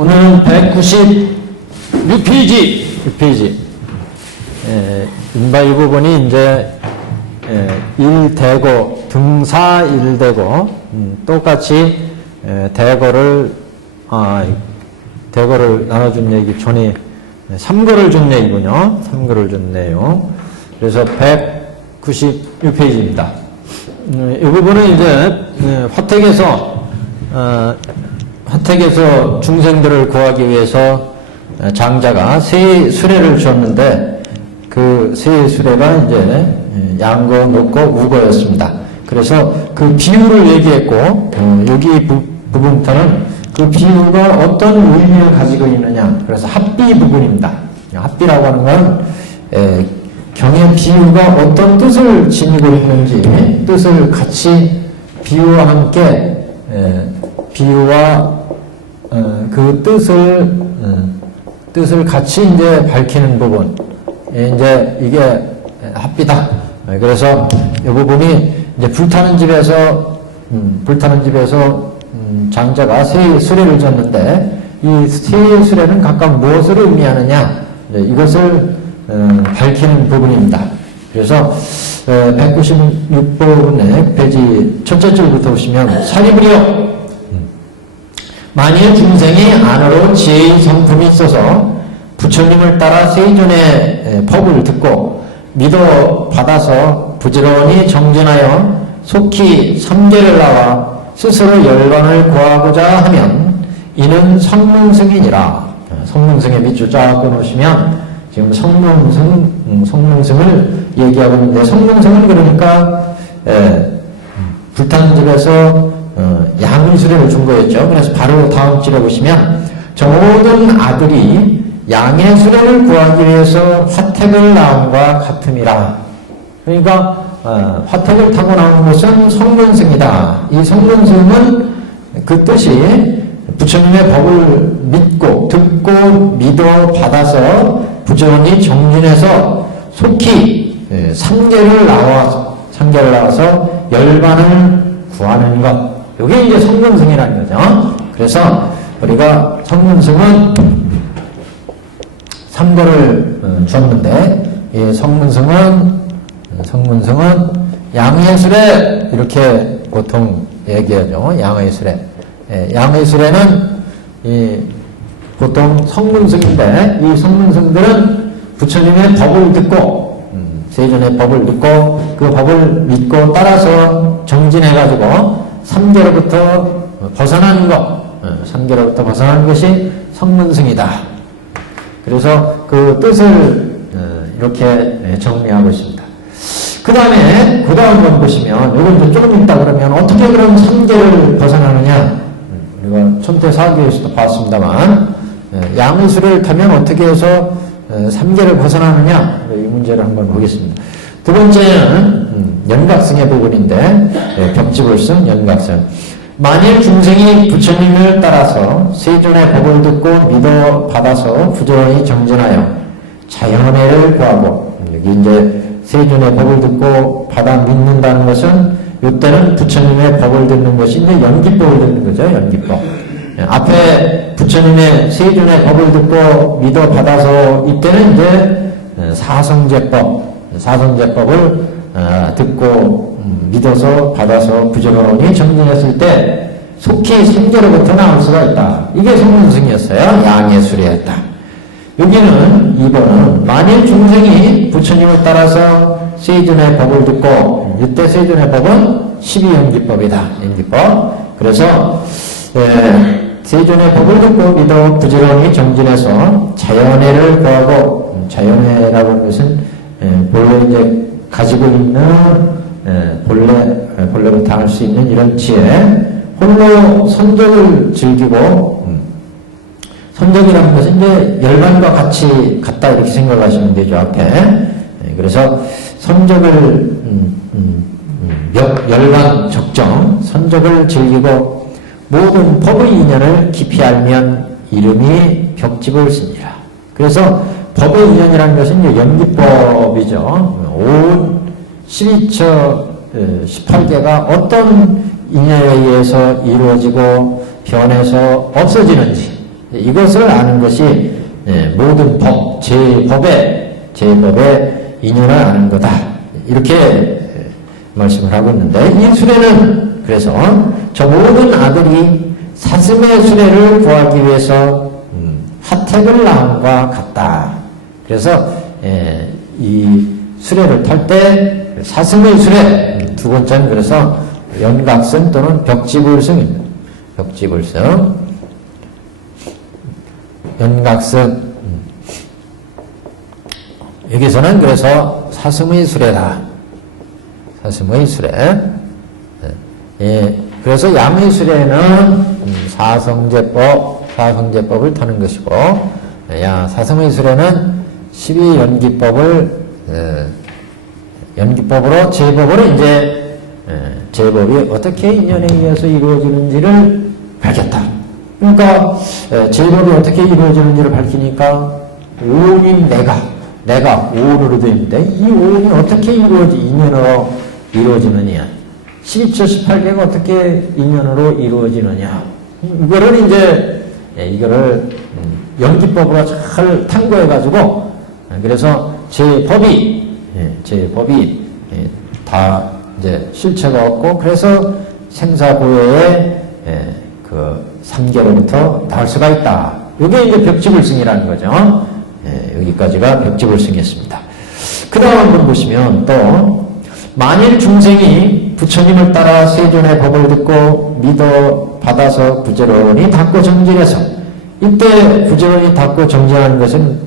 오늘은 196페이지. 인바 이 부분이 이제 1대고, 등사 1대고, 똑같이 대거를 나눠준 얘기, 전이 3거를 준 얘기군요. 3거를 준 내용. 그래서 196페이지입니다. 이 부분은 이제 화택에서 중생들을 구하기 위해서 장자가 세 수레를 주었는데 그 세 수레가 이제 양거, 녹거, 우거였습니다. 그래서 그 비유를 얘기했고 여기 부분부터는 그 비유가 어떤 의미를 가지고 있느냐. 그래서 합비 부분입니다. 합비라고 하는 건 경의 비유가 어떤 뜻을 지니고 있는지 뜻을 같이 비유와 함께 비유와 그 뜻을 같이 이제 밝히는 부분, 이제 이게 합비다. 그래서 이 부분이 이제 불타는 집에서 장자가 세 수레를 줬는데 이 세 수레는 각각 무엇을 의미하느냐, 이것을 밝히는 부분입니다. 그래서 196번의 페이지 첫째 줄부터 보시면 사리부리여, 만일 중생이 안으로 지혜의 성품이 있어서 부처님을 따라 세존의 법을 듣고 믿어 받아서 부지런히 정진하여 속히 삼계를 나와 스스로 열반을 구하고자 하면 이는 성문승이니라. 성문승의 밑줄 쫙 끊으시면 지금 성문승을 얘기하고 있는데, 성문승은 그러니까 불타는 집에서 양의 수레를 준 거였죠. 그래서 바로 다음 줄에 보시면 저 모든 아들이 양의 수레를 구하기 위해서 화택을 나온과 같음이라. 그러니까 화택을 타고 나온 것은 성문승이다. 이 성문승은 그 뜻이 부처님의 법을 믿고 듣고 믿어 받아서 부지런히 정진해서 속히 삼계를 나와서 열반을 구하는 것. 이게 이제 성문승이라는 거죠. 그래서 우리가 성문승은 3거를 줬는데, 이 성문승은 양의 수레, 이렇게 보통 얘기하죠. 양의 수레. 양의 수레는 보통 성문승인데, 이 성문승들은 부처님의 법을 듣고, 세존의 법을 듣고, 그 법을 믿고 따라서 정진해가지고, 삼계로부터 벗어난 것, 삼계로부터 벗어난 것이 성문승이다. 그래서 그 뜻을 이렇게 정리하고 있습니다. 그 다음에, 그 다음 번 보시면, 이건 이제 조금 있다 그러면, 어떻게 그런 삼계를 벗어나느냐? 우리가 천태사기에서도 봤습니다만, 양의 수레를 타면 어떻게 해서 삼계를 벗어나느냐? 이 문제를 한번 보겠습니다. 두 번째는 연각승의 부분인데, 벽지불승, 연각승. 만일 중생이 부처님을 따라서 세존의 법을 듣고 믿어 받아서 부지런히 정진하여 자연애를 구하고, 여기 이제 세존의 법을 듣고 받아 믿는다는 것은 이때는 부처님의 법을 듣는 것이 이제 연기법을 듣는 거죠. 연기법. 앞에 부처님의 세존의 법을 듣고 믿어 받아서 이때는 이제 사성제법을 듣고 믿어서 받아서 부지런히 정진했을 때 속히 삼계로부터 나올 수가 있다. 이게 성문승이었어요. 양의 수레였다. 여기는 2번은 만일 중생이 부처님을 따라서 세존의 법을 듣고, 이때 세존의 법은 12연기법이다. 연기법. 그래서 세존의 법을 듣고 믿어 부지런히 정진해서 자연애를 구하고, 자연애라고 하는 것은 본래 이제 가지고 있는 본래부터 할 수 있는 이런 지혜, 홀로 선적을 즐기고, 선적이라는 것은 이제 열반과 같다 이렇게 생각하시면 되죠. 앞에. 그래서 선적을 열반 적정, 선적을 즐기고 모든 법의 인연을 깊이 알면 이름이 벽지불승이라. 그래서 법의 인연이라는 것은 이제 연기법이죠. 온 12처 18개가 어떤 인연에 의해서 이루어지고 변해서 없어지는지, 이것을 아는 것이 모든 법, 제법의 인연을 아는 거다. 이렇게 말씀을 하고 있는데, 이 수레는 그래서 저 모든 아들이 사슴의 수레를 구하기 위해서 핫택을 낳음과 같다. 그래서 이 수레를 탈 때 사슴의 수레, 두 번째는 그래서 연각승 또는 벽지불승입니다. 벽지불승, 연각승. 여기서는 그래서 사슴의 수레다. 사슴의 수레. 그래서 양의 수레는 사성제법을 타는 것이고, 사슴의 수레는 12연기법을 연기법으로 제법으로 이제 제법이 어떻게 인연에 의해서 이루어지는지를 밝혔다. 그러니까 제법이 어떻게 이루어지는지를 밝히니까 오인 내가 오으로 되어 있는데 이 오인이 어떻게 인연으로 이루어지느냐, 12처 18개가 어떻게 인연으로 이루어지느냐, 이거를 이제 이거를 연기법으로 잘 탐구해가지고, 그래서 제법이 다 이제 실체가 없고, 그래서 생사고해의 그 삼계로부터 나올 수가 있다. 이게 이제 벽지불승이라는 거죠. 여기까지가 벽지불승이었습니다. 그 다음 한번 보시면 또, 만일 중생이 부처님을 따라 세존의 법을 듣고 믿어 받아서 부지런히 닦고 정진해서, 이때 부지런히 닦고 정진하는 것은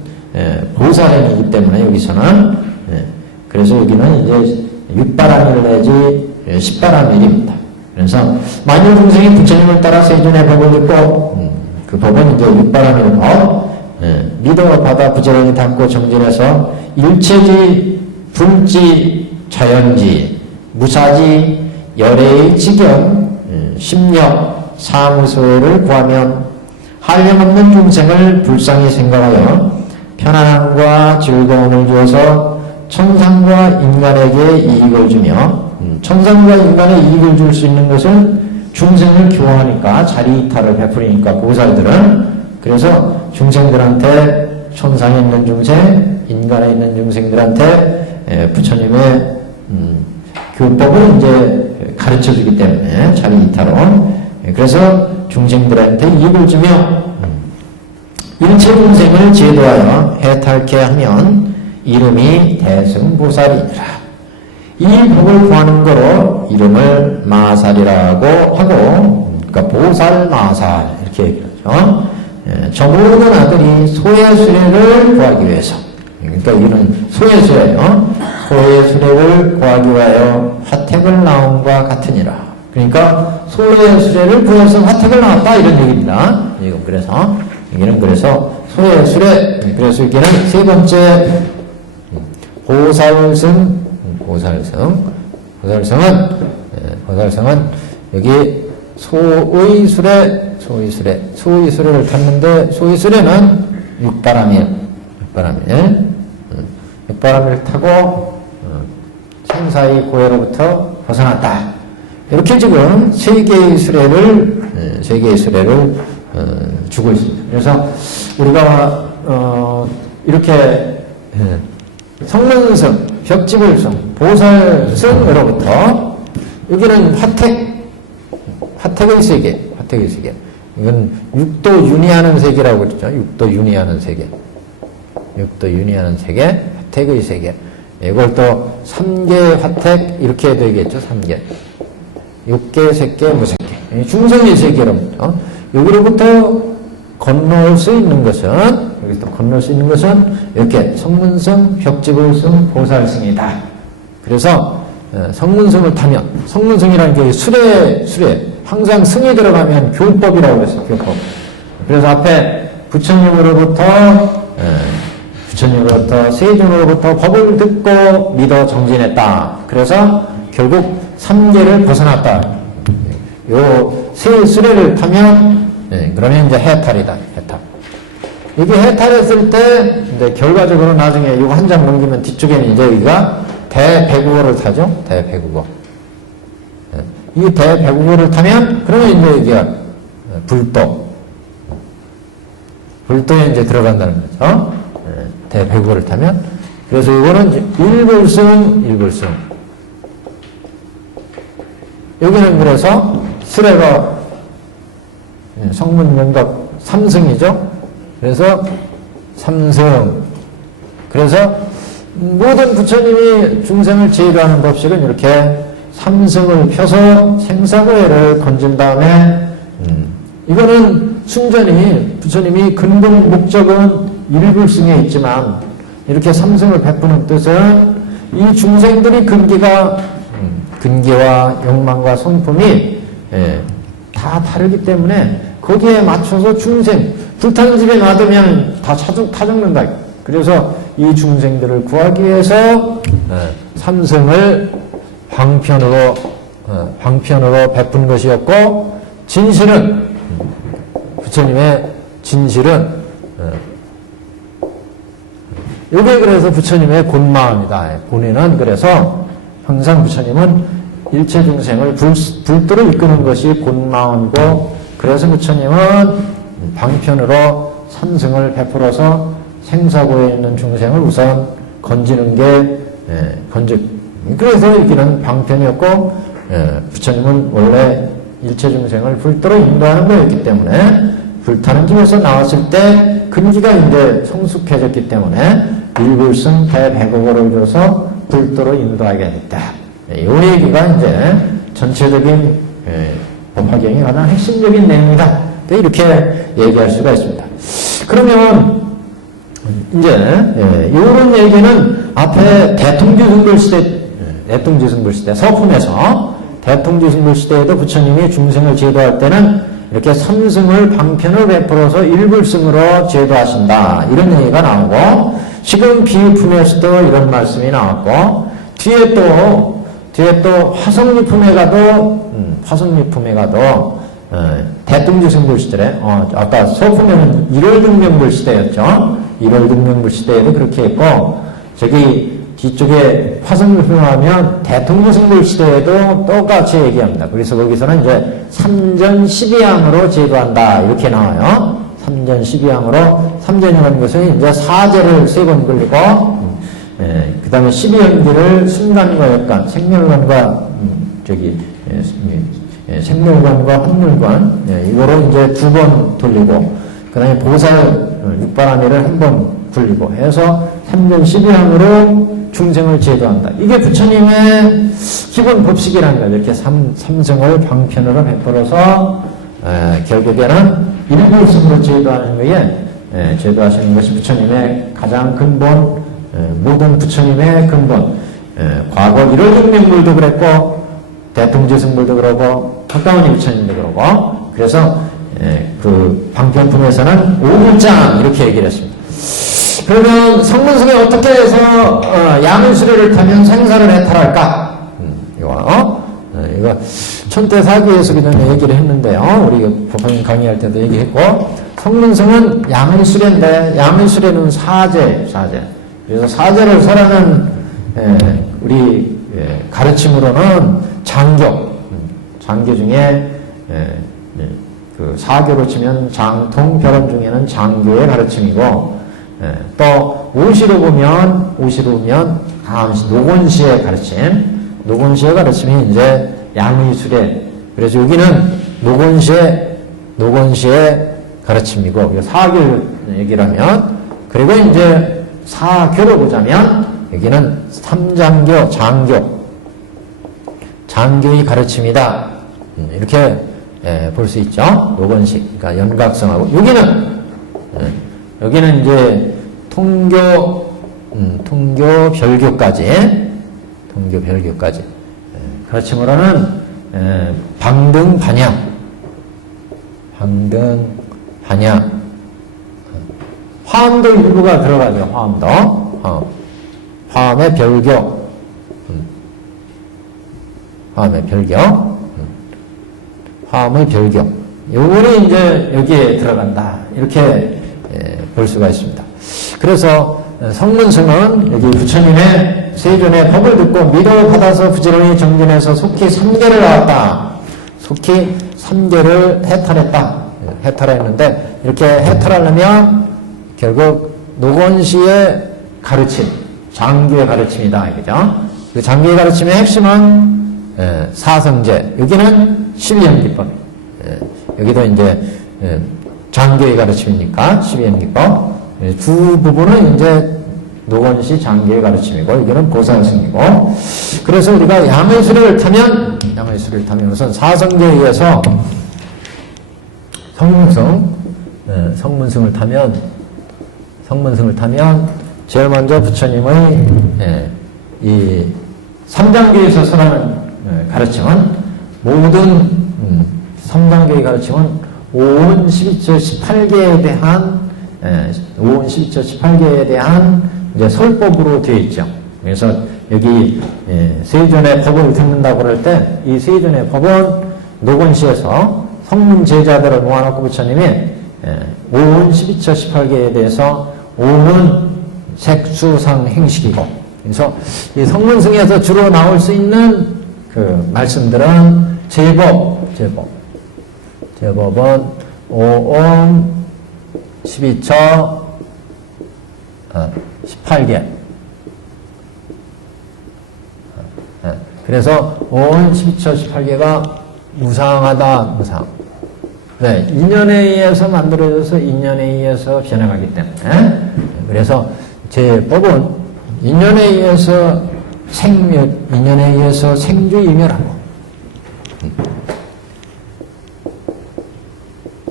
보살행이기 때문에 여기서는, 그래서 여기는 이제 6바람일 내지 10바람일입니다. 그래서 만일 중생이 부처님을 따라 세존의 법을 듣고, 그 법은 이제 6바람일 법, 믿어 받아 부지런히 닦고 정진해서 일체지, 불지, 자연지, 무사지, 열애의 지경, 심력, 사무소를 구하면 한량없는 중생을 불쌍히 생각하여 편안함과 즐거움을 주어서 천상과 인간에게 이익을 주며, 천상과 인간에 이익을 줄 수 있는 것은 중생을 교화하니까, 자리이탈을 베풀으니까 보살들은, 그래서 중생들한테, 천상에 있는 중생, 인간에 있는 중생들한테 부처님의 교법을 이제 가르쳐 주기 때문에, 자리이탈로. 그래서 중생들한테 이익을 주며 일체 중생을 제도하여 해탈케 하면 이름이 대승보살이니라. 이 법을 구하는 거로 이름을 마살이라고 하고, 그러니까 보살마살 이렇게 얘기하죠. 저 모든 아들이 소해수레를 구하기 위해서, 그러니까 이는 소해수레예요. 소해수레를 구하기 위하여 화택을 낳음과 같으니라. 그러니까 소해수레를 구해서 화택을 낳았다 이런 얘기입니다. 이건 그래서 여기는 그래서 소해수레, 그래서 여기는 세 번째 보살성은 여기 소의수레를 탔는데, 소의수레는 육바람일 타고 생사의 고해로부터 벗어났다. 이렇게 지금 세 개의 수레를 주고 있습니다. 그래서 우리가 이렇게 성문승, 벽지불승, 보살승으로부터 여기는 화택의 세계. 이건 육도 윤회하는 세계라고 그러죠. 육도 윤회하는 세계, 화택의 세계. 이걸 또 3개 화택 이렇게 되겠죠. 3개. 6개, 3개, 무색개. 중생의 세계로부터 여기로부터 건널 수 있는 것은, 이렇게 성문승, 벽지불승, 보살승이다. 그래서 성문승을 타면, 성문승이라는 게 수레, 항상 승에 들어가면 교법이라고 그랬어요. 교법. 그래서 앞에 부처님으로부터 세존으로부터 법을 듣고 믿어 정진했다. 그래서 결국 3계를 벗어났다. 요 세 수레를 타면, 그러면 이제 해탈이다. 해탈. 이게 해탈했을 때, 이제 결과적으로 나중에 이거 한 장 넘기면 뒤쪽에는 이제 여기가 대배국어를 타죠. 대배국어. 이 대배국어를 타면, 그러면 이제 여기가 불도. 불도에 이제 들어간다는 거죠. 대배국을 타면. 그래서 이거는 이제 일불승. 여기는 그래서 수레가 성문 명각 3승이죠. 그래서 3승. 그래서 모든 부처님이 중생을 제도하는 법식은 이렇게 3승을 펴서 생사고해를 건진 다음에 이거는 순전히 부처님이 근본 목적은 일불승에 있지만 이렇게 3승을 베푸는 뜻은 이 중생들이 근기와 욕망과 성품이 다 다르기 때문에 거기에 맞춰서 중생 불타는 집에 놔두면 다 타죽는다. 그래서 이 중생들을 구하기 위해서 삼승을 방편으로 베푼 것이었고, 진실은 부처님의 진실은 이게 그래서 부처님의 본마음이다. 본인은 그래서 항상 부처님은 일체 중생을 불도로 이끄는 것이 본마음이고, 그래서 부처님은 방편으로 삼승을 베풀어서 생사고에 있는 중생을 우선 건지는 게 그래서 여기는 방편이었고, 부처님은 원래 일체 중생을 불도로 인도하는 거였기 때문에 불타는 집에서 나왔을 때 근기가 이제 성숙해졌기 때문에 일불승 대백오고를 줘서 불도로 인도하게 됐다. 이 얘기가 이제 전체적인 법화경의 가장 핵심적인 내용이다. 이렇게 얘기할 수가 있습니다. 그러면 이제 이런 얘기는 앞에 대통지승불 시대 서품에서 대통지승불 시대에도 부처님이 중생을 제도할 때는 이렇게 삼승을 방편을 베풀어서 일불승으로 제도하신다. 이런 얘기가 나오고, 지금 비품에서도 이런 말씀이 나왔고, 뒤에 또 화성리품에 가도 대통지승불 시대에 아까 서품에는 1월등명불 시대였죠. 1월등명불 시대에도 그렇게 했고, 저기 뒤쪽에 화성리품에 하면 대통지승불 시대에도 똑같이 얘기합니다. 그래서 거기서는 이제 3전 12항으로 제도한다 이렇게 나와요. 3전 12항으로 3전이라는 것은 이제 사제를 3번 걸리고, 그 다음에 12연기를 순간과 역간, 생멸관과 생멸관과 환멸관, 이거로 이제 2번 돌리고, 그 다음에 보살 육바라미를 1번 굴리고 해서 3전 12항으로 중생을 제도한다. 이게 부처님의 기본 법식이라는 거죠. 이렇게 삼승을 방편으로 베풀어서 결국에는 일불승으로 제도하는 거에 제도하시는 것이 부처님의 가장 근본, 모든 부처님의 근본. 과거 1월등명불도 그랬고, 대통지승불도 그러고, 턱가모니 부처님도 그러고, 그래서 그 방편품에서는 5불장 이렇게 얘기를 했습니다. 그러면 성문승에 어떻게 해서 양의수레를 타면 생사를 해탈할까? 이거 천태사기에서 그냥 얘기를 했는데요. 우리 법화경 강의할 때도 얘기했고, 성문승은 양의수레인데, 양의수레는 사제. 그래서 사제를 설하는 우리 가르침으로는 장교 중에 그 사교로 치면 장통, 결혼 중에는 장교의 가르침이고, 또 오시로 보면 노곤시의 가르침이 이제 양의수레. 그래서 여기는 노곤시의 가르침이고, 사교 얘기를 하면, 그리고 이제 사교로 보자면 여기는 삼장교, 장교의 가르침이다. 이렇게 볼 수 있죠. 노건식, 그러니까 연각성하고, 여기는 이제 통교 별교까지 가르침으로는 방등 반야, 화엄도 일부가 들어가죠. 화엄의 별교, 화엄의 별교. 요거는 이제 여기에 들어간다. 이렇게 볼 수가 있습니다. 그래서 성문승은 여기 부처님의 세존의 법을 듣고 믿어받아서 부지런히 정진해서 속히 3계를 나왔다. 속히 3계를 해탈했다. 해탈했는데 이렇게 해탈하려면 결국 노건시의 가르침, 장교의 가르침이다 이거죠. 그 장교의 가르침의 핵심은 사성제, 여기는 12연기법, 여기도 이제 장교의 가르침이니까 12연기법, 두 부분은 이제 노건시 장교의 가르침이고 여기는 보살승이고, 그래서 우리가 양의수레를 타면 우선 사성제에 의해서 성문승을 타면 제일 먼저 부처님의 이 삼장교에서 설하는 가르침은 모든 삼장교의 가르침은 5원 12조 18개에 대한 5원 12조 18개에 대한 이제 설법으로 되어 있죠. 그래서 여기 세존의 법을 듣는다고 그럴 때 이 세존의 법은 노건시에서 성문 제자들을 모아놓고 부처님이 5원 12조 18개에 대해서 5는 색수상 행식이고, 그래서 이 성문승에서 주로 나올 수 있는 그 말씀들은 제법은 5옴 12처 18개. 그래서 5옴 12처 18개가 무상하다, 무상. 네, 인연에 의해서 만들어져서 인연에 의해서 변해가기 때문에. 그래서 제법은 인연에 의해서 인연에 의해서 생주이멸하고,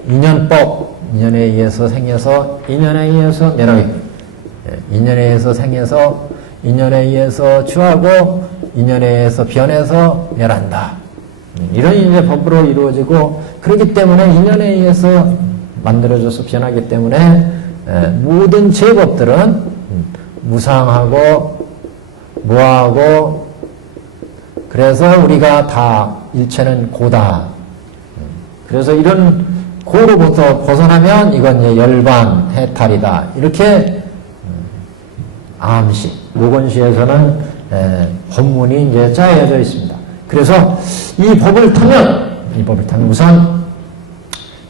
인연법, 인연에 의해서 생겨서 인연에 의해서 멸하기, 인연에 의해서 생겨서 인연에 의해서 추하고 인연에 의해서 변해서 멸한다. 이런 이제 법으로 이루어지고, 그렇기 때문에 인연에 의해서 만들어져서 변하기 때문에 모든 제법들은 무상하고 무하고, 그래서 우리가 다 일체는 고다. 그래서 이런 고로부터 벗어나면 이건 이제 열반 해탈이다. 이렇게 암시, 노건시에서는 법문이 이제 짜여져 있습니다. 그래서 이 법을 타면 우선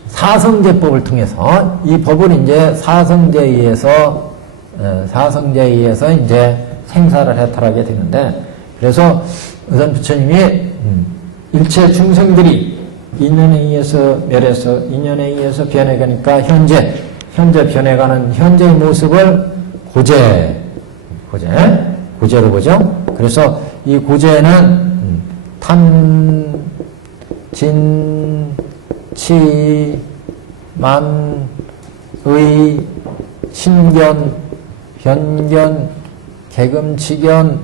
사성제법을 통해서 이 법을 이제 사성제에 의해서 이제 생사를 해탈하게 되는데, 그래서 우선 부처님이 일체 중생들이 인연에 의해서 멸해서 인연에 의해서 변해가니까 현재 변해가는 현재의 모습을 고제로 보죠. 그래서 이 고제는 탐, 진, 치, 만, 의, 신견, 변견, 개금치견,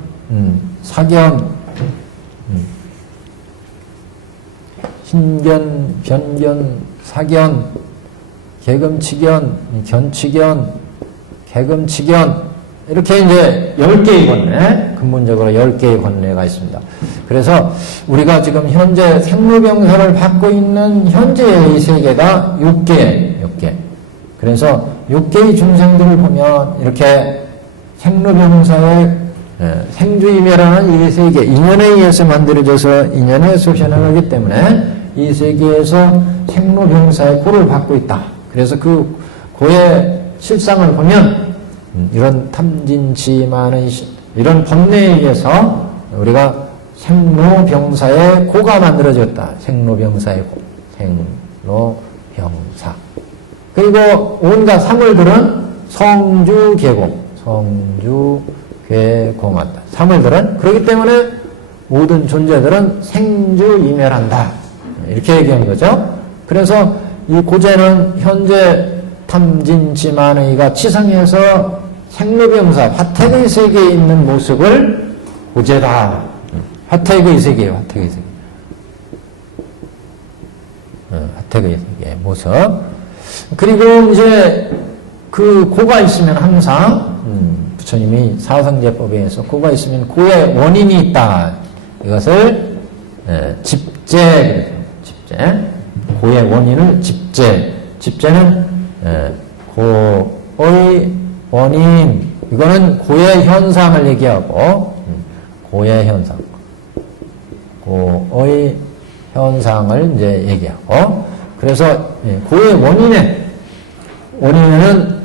사견, 신견, 변견, 사견, 개금치견, 견치견, 개금치견, 이렇게 이제 10개의 권례, 근본적으로 10개의 권례가 있습니다. 그래서 우리가 지금 현재 생로병사를 받고 있는 현재의 세계가 6개. 그래서 6개의 중생들을 보면 이렇게 생로병사의 생주이멸하는 이 세계, 인연에 의해서 만들어져서 인연에 의해서 변화하기 때문에 이 세계에서 생로병사의 고를 받고 있다. 그래서 그 고의 실상을 보면 이런 탐진치만의 이런 법례에 의해서 우리가 생로병사의 고가 만들어졌다. 생로병사의 고. 생로병사. 그리고 온갖 사물들은 성주계공한다. 사물들은 그렇기 때문에 모든 존재들은 생주이멸한다. 이렇게 얘기한 거죠. 그래서 이 고제는 현재 탐진치만의가 치성해서 생로병사, 화택의 세계에 있는 모습을 고제다. 화택의 세계예요, 화택의 세계. 화택의 세계의 모습. 그리고 이제 그 고가 있으면 항상, 부처님이 사성제법에 의해서 고가 있으면 고의 원인이 있다. 이것을 집제. 고의 원인을 집제는 고의 원인, 이거는 고의 현상을 얘기하고, 고의 현상을 이제 얘기하고, 그래서 고의 원인에는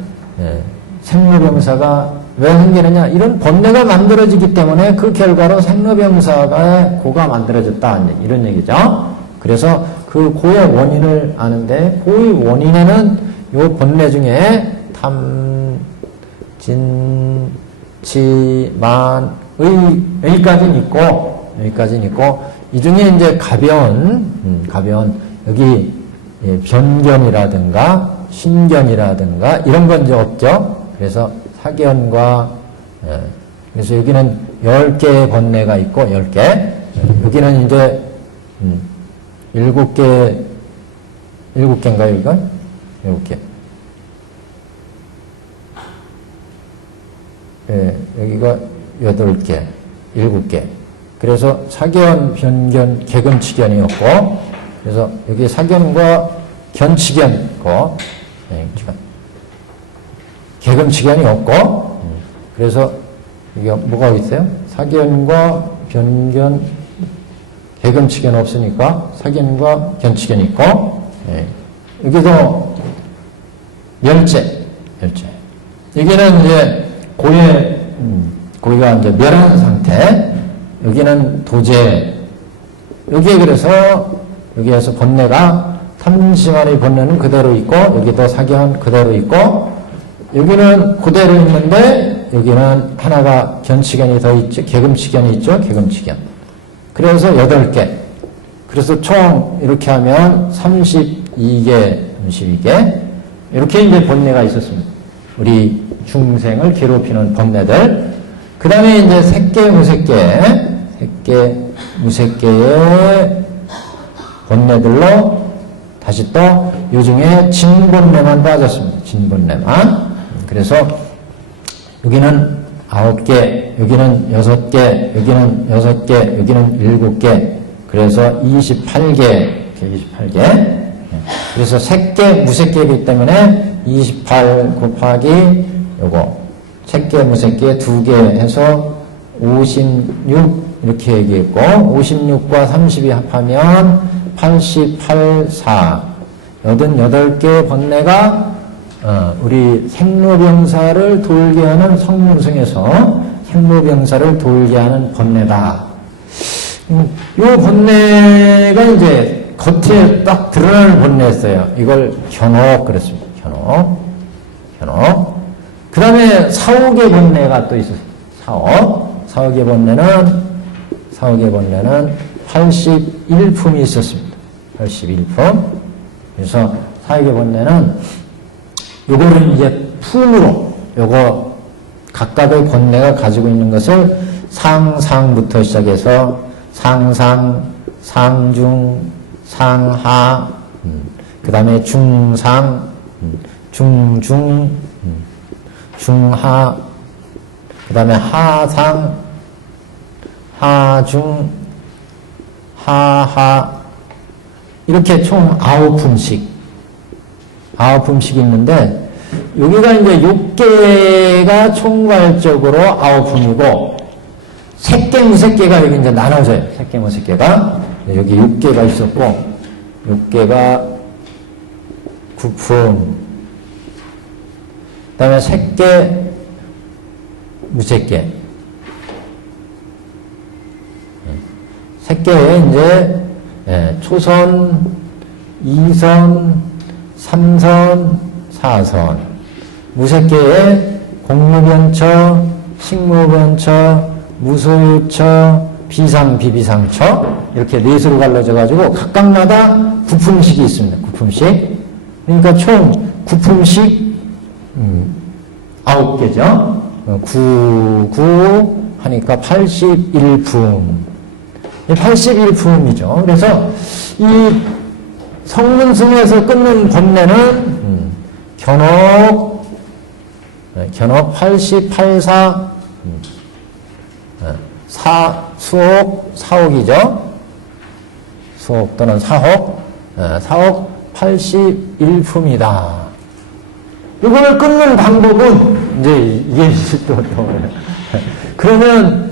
생로병사가 왜 생기느냐, 이런 번뇌가 만들어지기 때문에 그 결과로 생로병사가 고가 만들어졌다, 이런 얘기죠. 그래서 그 고의 원인을 아는데, 고의 원인에는 요 번뇌 중에 탐, 진, 치, 만, 의까지는 있고, 이 중에 이제 가벼운, 여기 변견이라든가, 신견이라든가, 이런 건 이제 없죠. 그래서 사견과, 그래서 여기는 10개의 번뇌가 있고, 10개. 여기는 이제, 7개인가요, 이건? 7개. 여기가 8개, 7개. 그래서 사견, 변견, 개근치견이었고, 그래서 여기 사견과 견치견 있고, 개근치견이 없고, 그래서 이게 뭐가 있어요? 사견과 변견, 개근치견 없으니까 사견과 견치견이 있고, 여기도 멸제. 여기는 이제 고의가 이제 멸한 상태, 여기는 도제. 여기에 그래서 여기에서 번뇌가 탐심한의 번뇌는 그대로 있고, 여기도 사견 그대로 있고, 여기는 그대로 있는데 여기는 하나가 견치견이 더 있죠. 개금치견이 있죠. 개금치견. 그래서 8개. 그래서 총 이렇게 하면 32개, 이렇게 이제 번뇌가 있었습니다. 우리 중생을 괴롭히는 번뇌들. 그 다음에 이제 색계, 무색계의 번뇌들로 다시 또 요 중에 진번뇌만 빠졌습니다. 진번뇌만. 그래서 여기는 9개, 여기는 6개, 여기는 6개, 여기는 7개. 그래서 28개. 그래서 색계, 무색계이기 때문에 28 곱하기 요거 색계, 무색계 2개 해서 56 이렇게 얘기했고, 56과 30이 합하면 88, 4 88개의 번뇌가 우리 생로병사를 돌게 하는 성문승에서 생로병사를 돌게 하는 번뇌다. 이 번뇌가 이제 겉에 딱 드러나는 번뇌였어요. 이걸 견옥 그랬습니다. 견옥. 그 다음에 사옥의 번뇌가 또 있었어요. 사옥의 번뇌는 81품이 있었습니다. 81품. 그래서 사옥의 번뇌는 요거를 이제 품으로, 요거 각각의 번뇌가 가지고 있는 것을 상상부터 시작해서 상상, 상중, 상하, 그 다음에 중상, 중중, 중하, 그 다음에 하상, 하중, 하하, 이렇게 총 9품씩 있는데, 여기가 이제 6개가 총괄적으로 9품이고, 색계, 무색계가 여기 이제 나눠져요. 색계, 무색계가. 여기 6개가 있었고, 6개가 9품. 그 다음에 색계, 무색계. 색계에 이제, 초선, 2선, 3선, 4선. 무색계에 공무변처, 식무변처, 무소유처, 비상, 비비상처, 이렇게 넷으로 갈라져가지고 각각마다 9품씩이 있습니다. 9품씩. 그러니까 총 9품씩 9개죠. 9 하니까 81품. 81품이죠. 그래서 이 성문승에서 끊는 번뇌는 견옥 88사 수옥, 사옥이죠. 수옥 또는 사옥, 사옥 81품이다. 이거를 끊는 방법은, 이제, 이게 또, 그러면,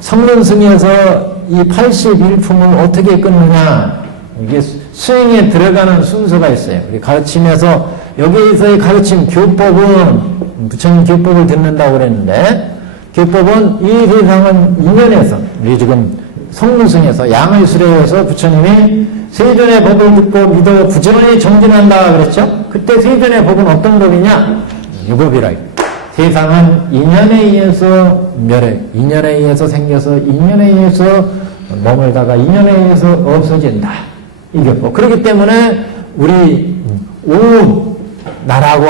성문승에서 이 81품을 어떻게 끊느냐, 이게 수행에 들어가는 순서가 있어요. 우리 가르침에서 여기에서의 가르침 교법은 부처님 교법을 듣는다고 그랬는데 교법은 이 세상은 인연에서 우리 지금 성문승에서 양의 수레에서 부처님이 세존의 법을 듣고 믿어 부지런히 정진한다 그랬죠? 그때 세존의 법은 어떤 법이냐? 유법이라. 세상은 인연에 의해서 멸해, 인연에 의해서 생겨서 인연에 의해서 머물다가 인연에 의해서 없어진다. 이 교법. 그렇기 때문에 우리 오음, 나라고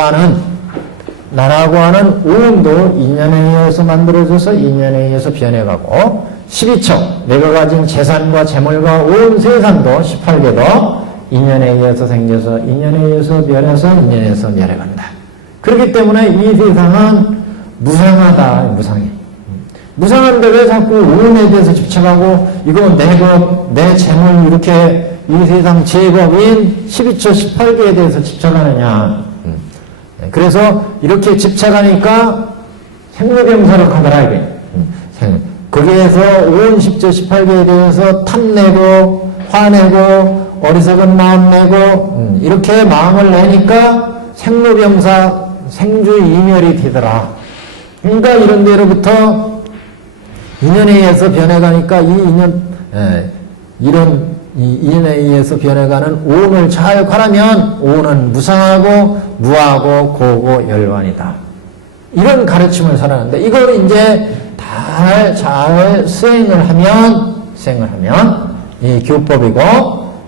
하는 오음도 인연에 의해서 만들어져서 인연에 의해서 변해가고 12척, 내가 가진 재산과 재물과 온 세상도 18개도 인연에 의해서 생겨서 인연에 의해서 멸해서 인연에서 멸해간다. 그렇기 때문에 이 세상은 무상하다. 무상해. 무상한데 왜 자꾸 오음에 대해서 집착하고 이건 내 것, 내 재물 이렇게 이 세상 제법인 12처 18개에 대해서 집착하느냐. 그래서 이렇게 집착하니까 생로병사를 하더라 이게. 거기에서 온 10조 18개에 대해서 탐내고 화내고 어리석은 마음 내고 이렇게 마음을 내니까 생로병사 생주이멸이 되더라. 그러니까 이런 데로부터 인연에 의해서 변해가니까 이 인연 이런 이 인연에 의해서 변해가는 오운을 잘 관하면 오운은 무상하고 무하고 고고 열반이다. 이런 가르침을 선하는데 이걸 이제 잘 수행을 하면 이 교법이고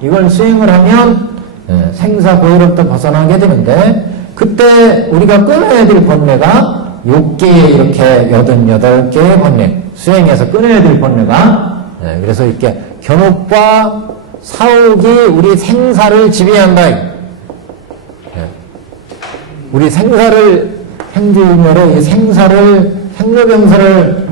이걸 수행을 하면 생사고해로부터 벗어나게 되는데 그때 우리가 끊어야 될 번뇌가 6개의 이렇게 88개의 번뇌 수행해서 끊어야 될 번뇌가 그래서 이렇게 견옥과 사옥이 우리 생사를 지배한다. 우리 생사를 행주이멸의 생로병사를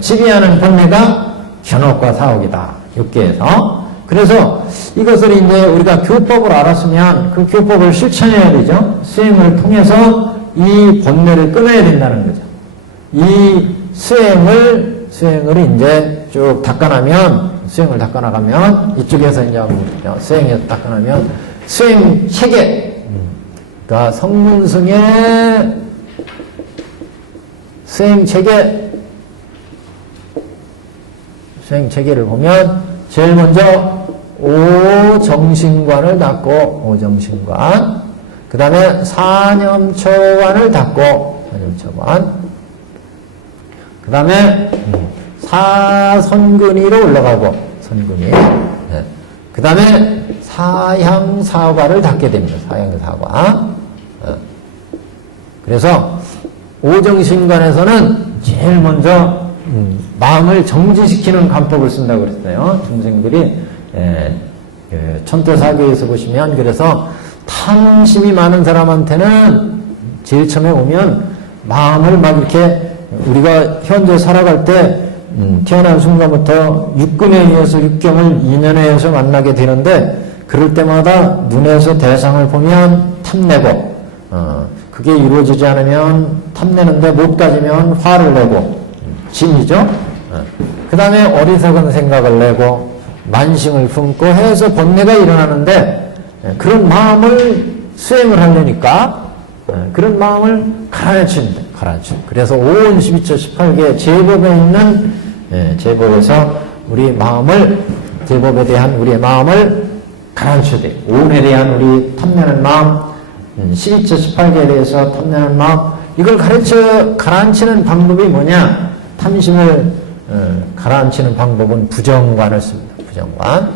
지배하는 번뇌가 견옥과 사옥이다. 6개에서. 그래서 이것을 이제 우리가 교법을 알았으면 그 교법을 실천해야 되죠. 수행을 통해서 이 번뇌를 끊어야 된다는 거죠. 이 수행을 이제 쭉 수행을 닦아나가면 이쪽에서 이제 수행에서 닦아나면 수행 체계, 그러니까 성문승의 수행 체계를 보면 제일 먼저 오정신관을 닦고 오정신관, 그 다음에 사념처관을 닦고 사념처관, 그 다음에 사선근위로 올라가고 선근위, 그 다음에 사향사과를 닦게 됩니다. 사향사과. 그래서 오정신관에서는 제일 먼저 마음을 정지시키는 관법을 쓴다고 그랬어요. 중생들이 천도사교에서 보시면 그래서 탐심이 많은 사람한테는 제일 처음에 오면 마음을 막 이렇게 우리가 현재 살아갈 때 태어난 순간부터 육근에 의해서 육경을 인연에 의해서 만나게 되는데 그럴 때마다 눈에서 대상을 보면 탐내고 그게 이루어지지 않으면 탐내는데 못 가지면 화를 내고 진이죠. 그 다음에 어리석은 생각을 내고 만싱을 품고 해서 번뇌가 일어나는데 그런 마음을 수행을 하려니까 그런 마음을 가라앉힌다. 그래서 5온 12조 18개 제법에 있는 제법에서 우리 마음을 제법에 대한 우리의 마음을 가라앉혀야 돼. 5온에 대한 우리 탐내는 마음 12조 18개에 대해서 탐내는 마음 이걸 가라앉히는 방법이 뭐냐? 탐심을 가라앉히는 방법은 부정관을 씁니다. 부정관.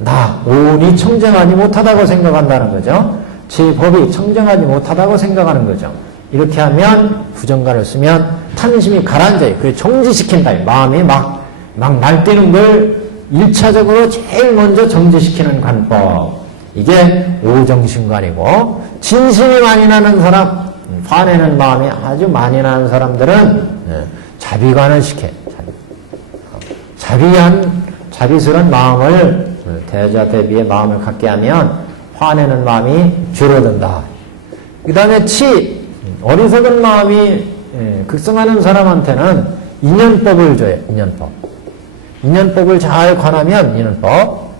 나 오온이 청정하지 못하다고 생각한다는 거죠. 제 법이 청정하지 못하다고 생각하는 거죠. 이렇게 하면 부정관을 쓰면 탐심이 가라앉아요. 그걸 정지시킨다. 마음이 막 날뛰는 걸 1차적으로 제일 먼저 정지시키는 관법. 이게 오정신관이고 진심이 많이 나는 사람, 화내는 마음이 아주 많이 나는 사람들은 자비관을 시켜요. 자비스러운 마음을 대자대비의 마음을 갖게 하면 화내는 마음이 줄어든다. 그 다음에 어리석은 마음이 극성하는 사람한테는 인연법을 줘요. 인연법을 잘 관하면 인연법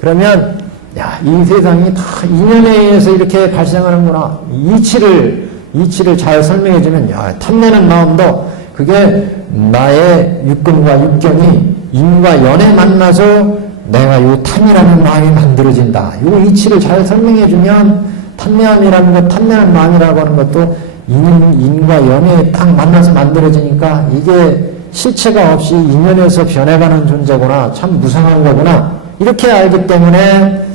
그러면 야, 이 세상이 다 인연에 의해서 이렇게 발생하는구나. 이치를 잘 설명해주면, 야, 탐내는 마음도 그게 나의 육근과 육경이 인과 연에 만나서 내가 요 탐이라는 마음이 만들어진다. 요 이치를 잘 설명해주면 탐내함이라는 것, 탐내는 마음이라고 하는 것도 인과 연에 딱 만나서 만들어지니까 이게 실체가 없이 인연에서 변해가는 존재구나. 참 무상한 거구나. 이렇게 알기 때문에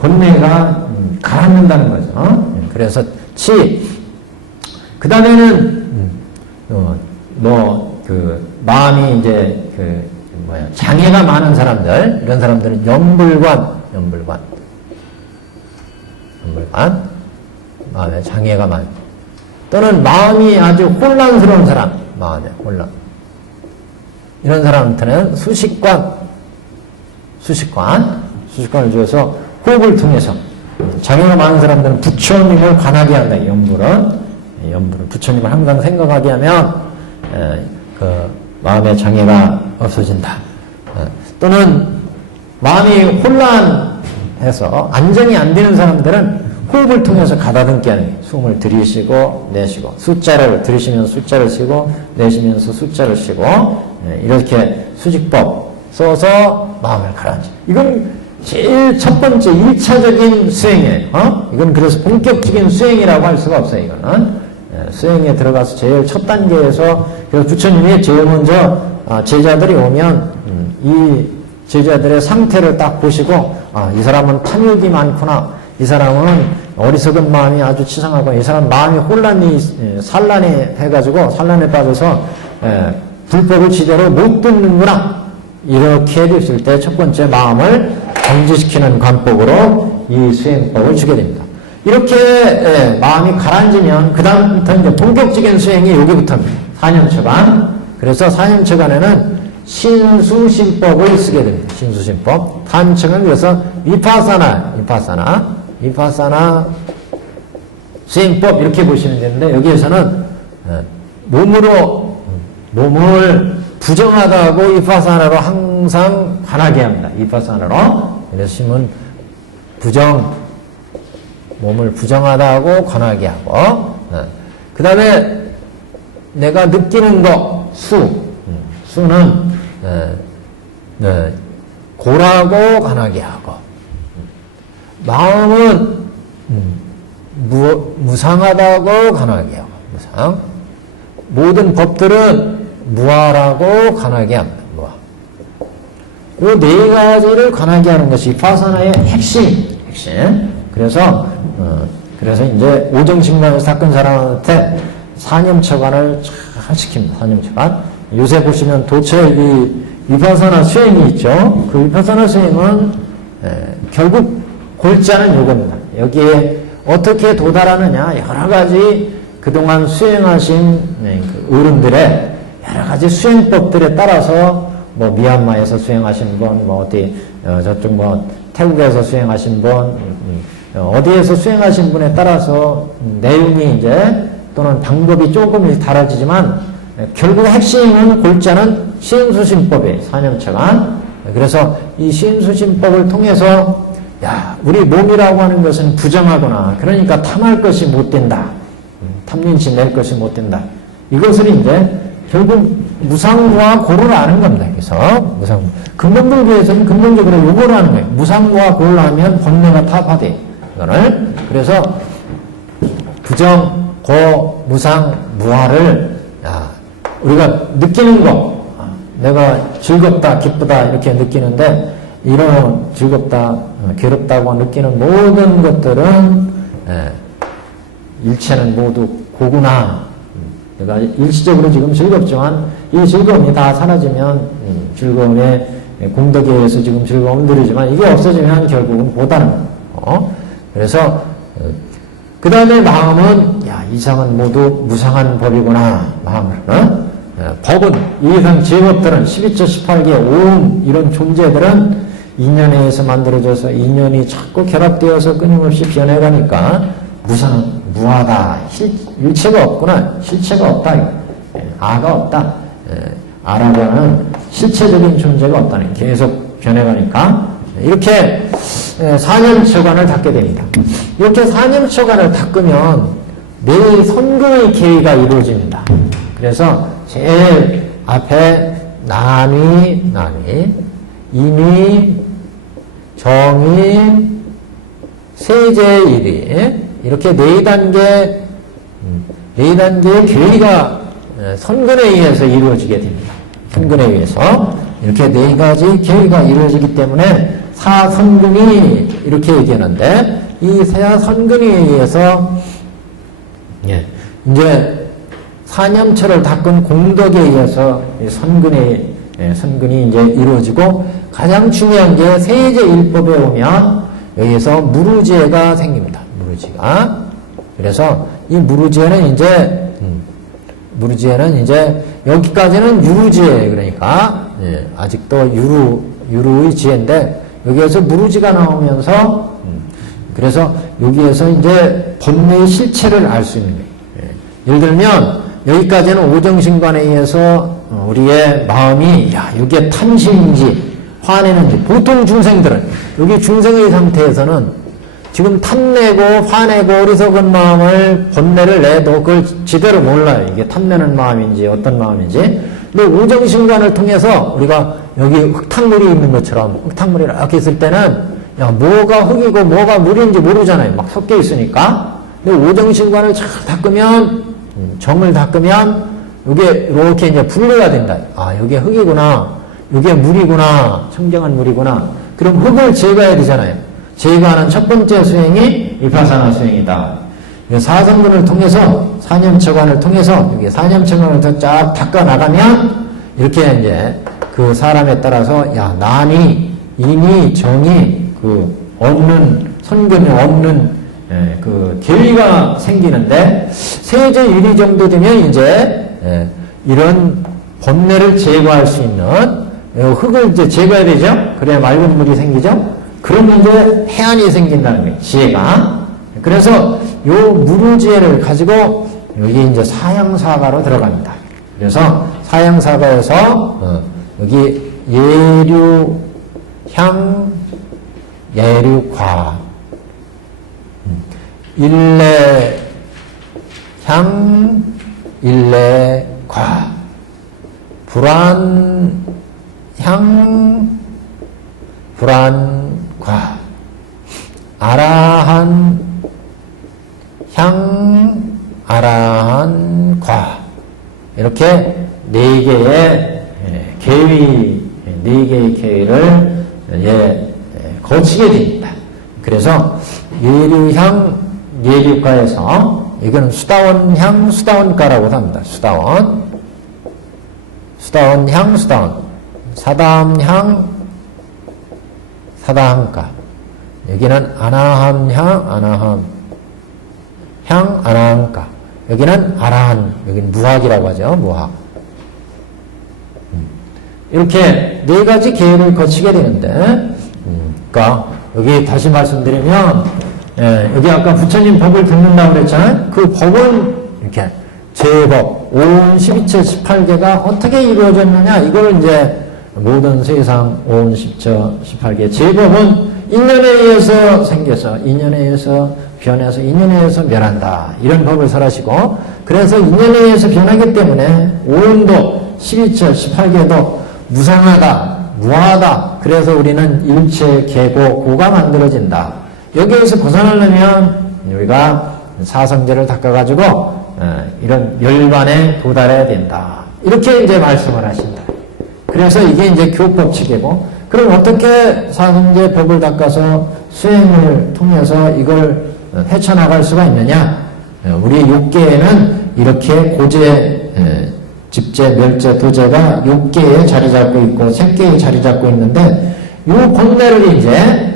본래가 가라앉는다는 거죠. 그래서 그 다음에는 마음이 이제 장애가 많은 사람들, 이런 사람들은 연불관, 마음에 장애가 많은, 또는 마음이 아주 혼란스러운 사람, 마음에 혼란. 이런 사람한테는 수식관을 주어서 호흡을 통해서, 장애가 많은 사람들은 부처님을 관하게 한다. 연불은 부처님을 항상 생각하게 하면 마음의 장애가 없어진다. 또는 마음이 혼란해서 안정이 안 되는 사람들은 호흡을 통해서 가다듬게 하는 거예요. 숨을 들이쉬고 내쉬고, 숫자를 들이쉬면서 숫자를 쉬고 내쉬면서 숫자를 쉬고, 이렇게 수직법 써서 마음을 가라앉혀. 이건 제일 첫 번째 1차적인 수행이에요. 이건 그래서 본격적인 수행이라고 할 수가 없어요. 이거는 수행에 들어가서 제일 첫 단계에서, 그래서 부처님이 제일 먼저 제자들이 오면 이 제자들의 상태를 딱 보시고, 이 사람은 탐욕이 많구나, 이 사람은 어리석은 마음이 아주 치상하고, 이 사람 마음이 산란해 빠져서 불법을 제대로 못 듣는구나, 이렇게 됐을 때 첫 번째 마음을 정지시키는 관법으로 이 수행법을 주게 됩니다. 이렇게 마음이 가라앉으면 그 다음부터 이제 본격적인 수행이 여기부터입니다. 4년초간. 그래서 4년초간에는 신수심법을 쓰게 됩니다. 신수심법. 단층은 그래서 위파사나 수행법 이렇게 보시면 되는데, 여기에서는 몸을 부정하다고 위파사나로 항상 관하게 합니다. 위파사나로. 그래서 심은 몸을 부정하다고 관하게 하고, 그 다음에 내가 느끼는 거, 수는 고라고 관하게 하고, 마음은 무상하다고 관하게 하고, 무상. 모든 법들은 무아라고 관하게 합니다. 무아. 그 네 가지를 관하게 하는 것이 파사나의 핵심. 그래서 이제 오정식만을 닦은 사람한테 사념처관을 잘 시킵니다. 사념처관. 요새 보시면 도처에 이 위파사나 수행이 있죠. 그 위파사나 수행은 결국 골자는 요겁니다. 여기에 어떻게 도달하느냐, 여러 가지 그동안 수행하신 그 어른들의 여러 가지 수행법들에 따라서, 뭐 미얀마에서 수행하신 분, 뭐 어디 저쪽 뭐 태국에서 수행하신 분, 어디에서 수행하신 분에 따라서 내용이 이제 또는 방법이 조금 달라지지만, 결국 핵심은 골자는 신수심법이에요. 사념처관. 그래서 이 신수심법을 통해서, 우리 몸이라고 하는 것은 부정하거나, 그러니까 탐할 것이 못 된다. 탐진치 낼 것이 못 된다. 이것을 이제 결국 무상과 고를 아는 겁니다. 그래서 근본불교에서는 근본적으로 요거를 하는 거예요. 무상과 고를 하면 본래가 타파돼. 이거를. 그래서 부정, 고, 무상, 무아를 우리가 느끼는 거, 내가 즐겁다, 기쁘다 이렇게 느끼는데, 이런 즐겁다, 괴롭다고 느끼는 모든 것들은 일체는 모두 고구나. 내가 일시적으로 지금 즐겁지만 이 즐거움이 다 사라지면 즐거움의 공덕에 의해서 지금 즐거움을 누리지만 이게 없어지면 결국은 보다는 그래서 그 다음에 마음은 이상은 모두 무상한 법이구나. 마음을 법은 이상 제법들은 12조 18개 오음 이런 존재들은 인연에 의해서 만들어져서 인연이 자꾸 결합되어서 끊임없이 변해가니까 무하다. 일체가 없구나. 실체가 없다. 아가 없다. 아라고 하는 실체적인 존재가 없다는, 계속 변해가니까 이렇게 4념처관을 닦게 됩니다. 이렇게 4념처관을 닦으면 내 선근의 계의가 이루어집니다. 그래서 제일 앞에 난위, 인위, 정위, 세제일위 이렇게 네 단계의 계의가 선근에 의해서 이루어지게 됩니다. 선근에 의해서 이렇게 네 가지 계의가 이루어지기 때문에 사선근이 이렇게 얘기하는데 이 사선근에 의해서 이제 사념처를 닦은 공덕에 의해서 선근이 이제 이루어지고 가장 중요한 게 세제일법에 오면 여기에서 무루지혜가 생깁니다. 무루지가. 그래서 이 무루지혜는 이제 여기까지는 유루지혜 그러니까 아직도 유루의 지혜인데 여기에서 무루지가 나오면서 그래서 여기에서 이제 법리의 실체를 알 수 있는 거예요. 예를 들면 여기까지는 오정신관에 의해서 우리의 마음이 이게 탐심인지 화내는지 보통 중생들은 여기 중생의 상태에서는 지금 탐내고 화내고 어리석은 마음을 본내를 내도 그걸 제대로 몰라요. 이게 탐내는 마음인지 어떤 마음인지. 근데 오정신관을 통해서 우리가 여기 흙탕물이 있는 것처럼 흙탕물이 이렇게 있을 때는 뭐가 흙이고 뭐가 물인지 모르잖아요. 막 섞여 있으니까. 근데 오정신관을 잘 닦으면 정을 닦으면 이게 이렇게 이제 분리가 된다. 이게 흙이구나. 이게 물이구나. 청정한 물이구나. 그럼 흙을 제거해야 되잖아요. 제거하는 첫 번째 수행이 위파사나 수행이다. 사성근을 통해서 사념처관을 통해서 여기 사념처관을 더 쫙 닦아 나가면 이렇게 이제 그 사람에 따라서 난이, 인이, 정이 그 없는 선근이 없는 그 계위가 생기는데 세제일위 정도 되면 이제 이런 번뇌를 제거할 수 있는 흙을 이제 제거해야 되죠. 그래야 맑은 물이 생기죠. 그러면 이제 해안이 생긴다는 거예요. 지혜가. 그래서 요 무루지혜를 가지고 여기 이제 사양사가로 들어갑니다. 그래서 사양사가에서 여기 예류향, 예류과, 일례향, 일례과, 불안향, 불안과, 아라한 향, 아라한과 이렇게 네 개의 계위, 네 개의 계위를 거치게 됩니다. 그래서 예류향, 예류과에서 이거는 수다원향, 수다원과라고 합니다. 수다원향, 수다원, 사담향, 사다함과 여기는 아나함향, 아나함과 여기는 아라한, 여기는 무학이라고 하죠. 무학. 이렇게 네 가지 계획을 거치게 되는데, 그러니까 여기 다시 말씀드리면 여기 아까 부처님 법을 듣는다고 그랬잖아요. 그 법은 이렇게 제법, 오온 12처 18개가 어떻게 이루어졌느냐 이걸 이제 모든 세상 오온 10처 18개 제법은 인연에 의해서 생겨서 인연에 의해서 변해서 인연에 의해서 멸한다. 이런 법을 설하시고 그래서 인연에 의해서 변하기 때문에 오온도 12처 18개도 무상하다. 무하다. 그래서 우리는 일체 계고 고가 만들어진다. 여기에서 벗어나려면 우리가 사성제를 닦아가지고 이런 열반에 도달해야 된다. 이렇게 이제 말씀을 하신다. 그래서 이게 이제 교법 체계고 그럼 어떻게 사성제 법을 닦아서 수행을 통해서 이걸 헤쳐나갈 수가 있느냐? 우리 육계에는 이렇게 고제, 집제, 멸제, 도제가 육계에 자리 잡고 있고 색계에 자리 잡고 있는데 이 본내를 이제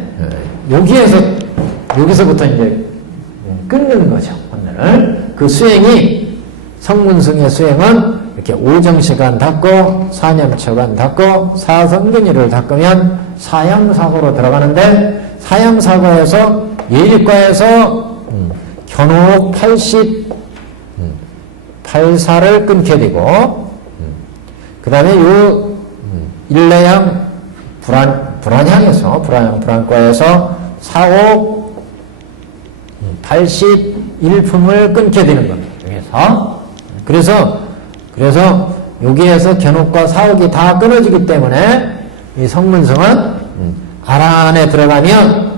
여기서부터 이제 끊는 거죠. 본내를. 그 수행이 성문승의 수행은 이렇게 오정시간 닦고 사념처간 닦고 사성근위를 닦으면 사양사고로 들어가는데 사양사고에서 예립과에서 견옥 88사를 끊게 되고 그 다음에 요 일례양 불안향에서, 불안과에서 사옥 81품을 끊게 되는 겁니다. 그래서 여기에서 견옥과 사옥이 다 끊어지기 때문에 이 성문성은 아란에 들어가면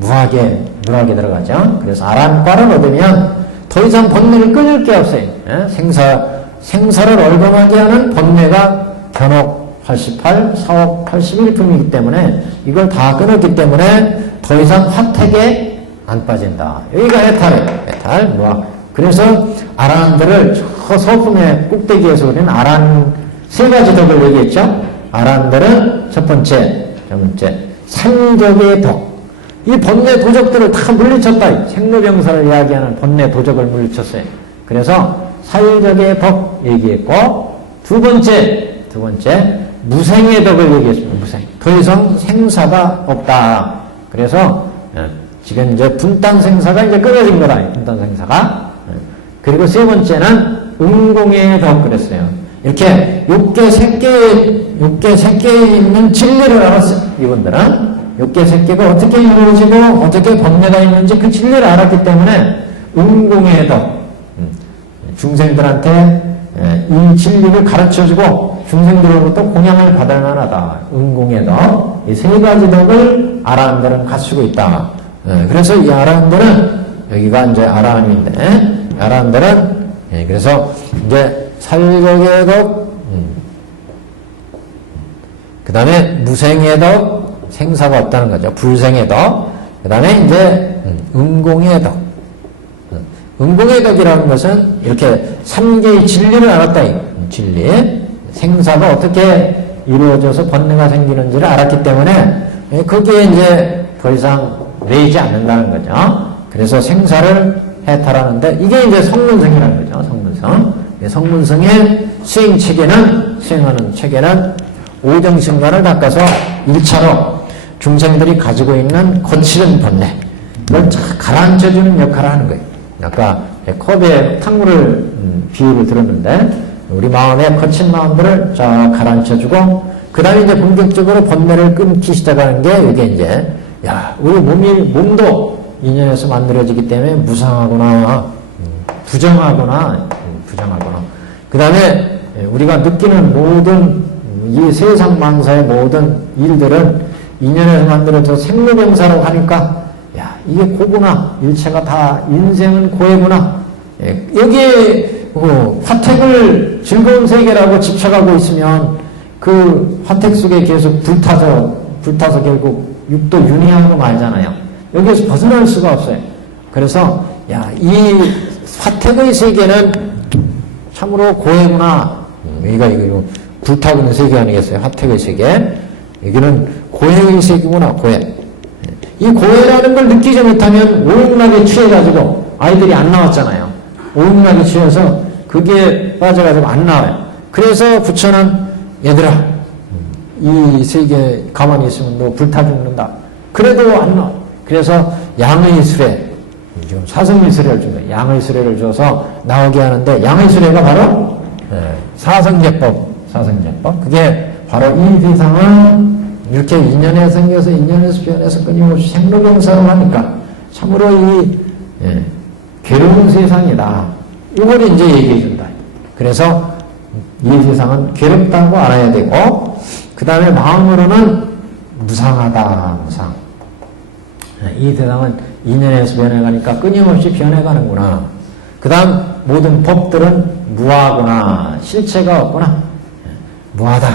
무하게 들어가죠. 그래서 아란과를 얻으면 더 이상 번뇌를 끊을 게 없어요. 생사를 얼범하게 하는 번뇌가 견옥 88, 사옥 81품이기 때문에 이걸 다 끊었기 때문에 더 이상 화택에 안 빠진다. 여기가 해탈이에요. 해탈, 무학. 그래서 아란들을 저 서품의 꼭대기에서 우리는 아란 세 가지 덕을 얘기했죠. 아란들은 첫 번째 상적의 덕. 이 번뇌 도적들을 다 물리쳤다. 생로병사를 이야기하는 번뇌 도적을 물리쳤어요. 그래서 사일적의 덕 얘기했고, 두 번째 무생의 덕을 얘기했습니다. 무생. 더 이상 생사가 없다. 그래서 지금 이제 분단 생사가 이제 끊어진 거다. 분단 생사가. 그리고 세 번째는 응공의 덕 그랬어요. 이렇게 욕계 새끼에 있는 진리를 알았어요. 이분들은 욕계 새끼가 어떻게 이루어지고 어떻게 번뇌가 있는지 그 진리를 알았기 때문에 응공의 덕. 중생들한테 이 진리를 가르쳐주고 중생들로부터 공양을 받을 만하다. 응공의 덕. 이 세 가지 덕을 아라한들은 갖추고 있다. 그래서 이 아라한들은 여기가 이제 아라한인데 아라한들은 그래서 이제 살적의 덕, 그 다음에 무생의 덕, 생사가 없다는 거죠. 불생의 덕, 그 다음에 이제 응공의 덕. 응공의 덕이라는 것은 이렇게 3개의 진리를 알았다. 진리. 생사가 어떻게 이루어져서 번뇌가 생기는지를 알았기 때문에 거기에 이제 더 이상 매이지 않는다는 거죠. 그래서 생사를 해탈하는데 이게 이제 성문성이라는 거죠. 성문성. 성문성의 수행하는 체계는 오정신관을 닦아서 1차로 중생들이 가지고 있는 거칠은 번뇌 이걸 가라앉혀주는 역할을 하는 거예요. 아까 컵에 탕물을 비유를 들었는데 우리 마음의 거친 마음들을 쫙 가라앉혀주고 그 다음에 이제 본격적으로 번뇌를 끊기 시작하는 게 이게 이제 우리 몸도 인연에서 만들어지기 때문에 무상하구나, 부정하구나. 그 다음에 우리가 느끼는 모든 이 세상 만사의 모든 일들은 인연에서 만들어져 생로병사라고 하니까 이게 고구나. 일체가 다 인생은 고해구나. 여기에 화택을 즐거운 세계라고 집착하고 있으면 그 화택 속에 계속 불타서 결국 육도 윤회하는 거 말잖아요. 여기에서 벗어날 수가 없어요. 그래서 이 화택의 세계는 참으로 고해구나. 여기가 이거 불타고 있는 세계 아니겠어요? 화택의 세계. 여기는 고해의 세계구나. 고해. 이 고해라는 걸 느끼지 못하면 오용락에 취해가지고 아이들이 안 나왔잖아요. 오용락에 취해서 그게 빠져가지고 안 나와요. 그래서 부처는 얘들아 이 세계 가만히 있으면 너 불타 죽는다. 그래도 안 나와. 그래서 양의 수레, 지금 사성의 수레를 준 거예요. 양의 수레를 줘서 나오게 하는데 양의 수레가 바로 사성제법. 그게 바로 이 세상은 이렇게 인연에 생겨서 인연에서 변해서 끊임없이 생로병사를 하니까 참으로 이 괴로운 세상이다. 이걸 이제 얘기해 준다. 그래서 이 세상은 괴롭다고 알아야 되고 그 다음에 마음으로는 무상하다. 무상. 이 세상은 인연에서 변해가니까 끊임없이 변해가는구나. 그 다음 모든 법들은 무하구나. 실체가 없구나. 무하다.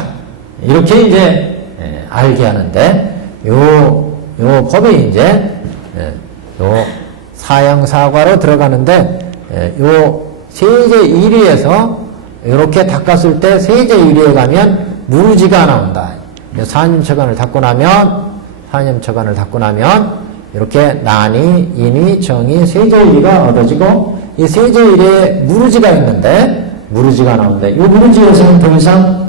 이렇게 이제 알게 하는데 요 법이 이제 요 사양사과로 들어가는데 요 세제 1위에서 이렇게 닦았을 때 세제 1위에 가면 무르지가 나온다. 사념처관을 닦고 나면 이렇게 난이, 인이, 정이, 세제 1위가 얻어지고 이 세제 1위에 무르지가 있는데 무르지가 나오는데 이 무르지에서는 더 이상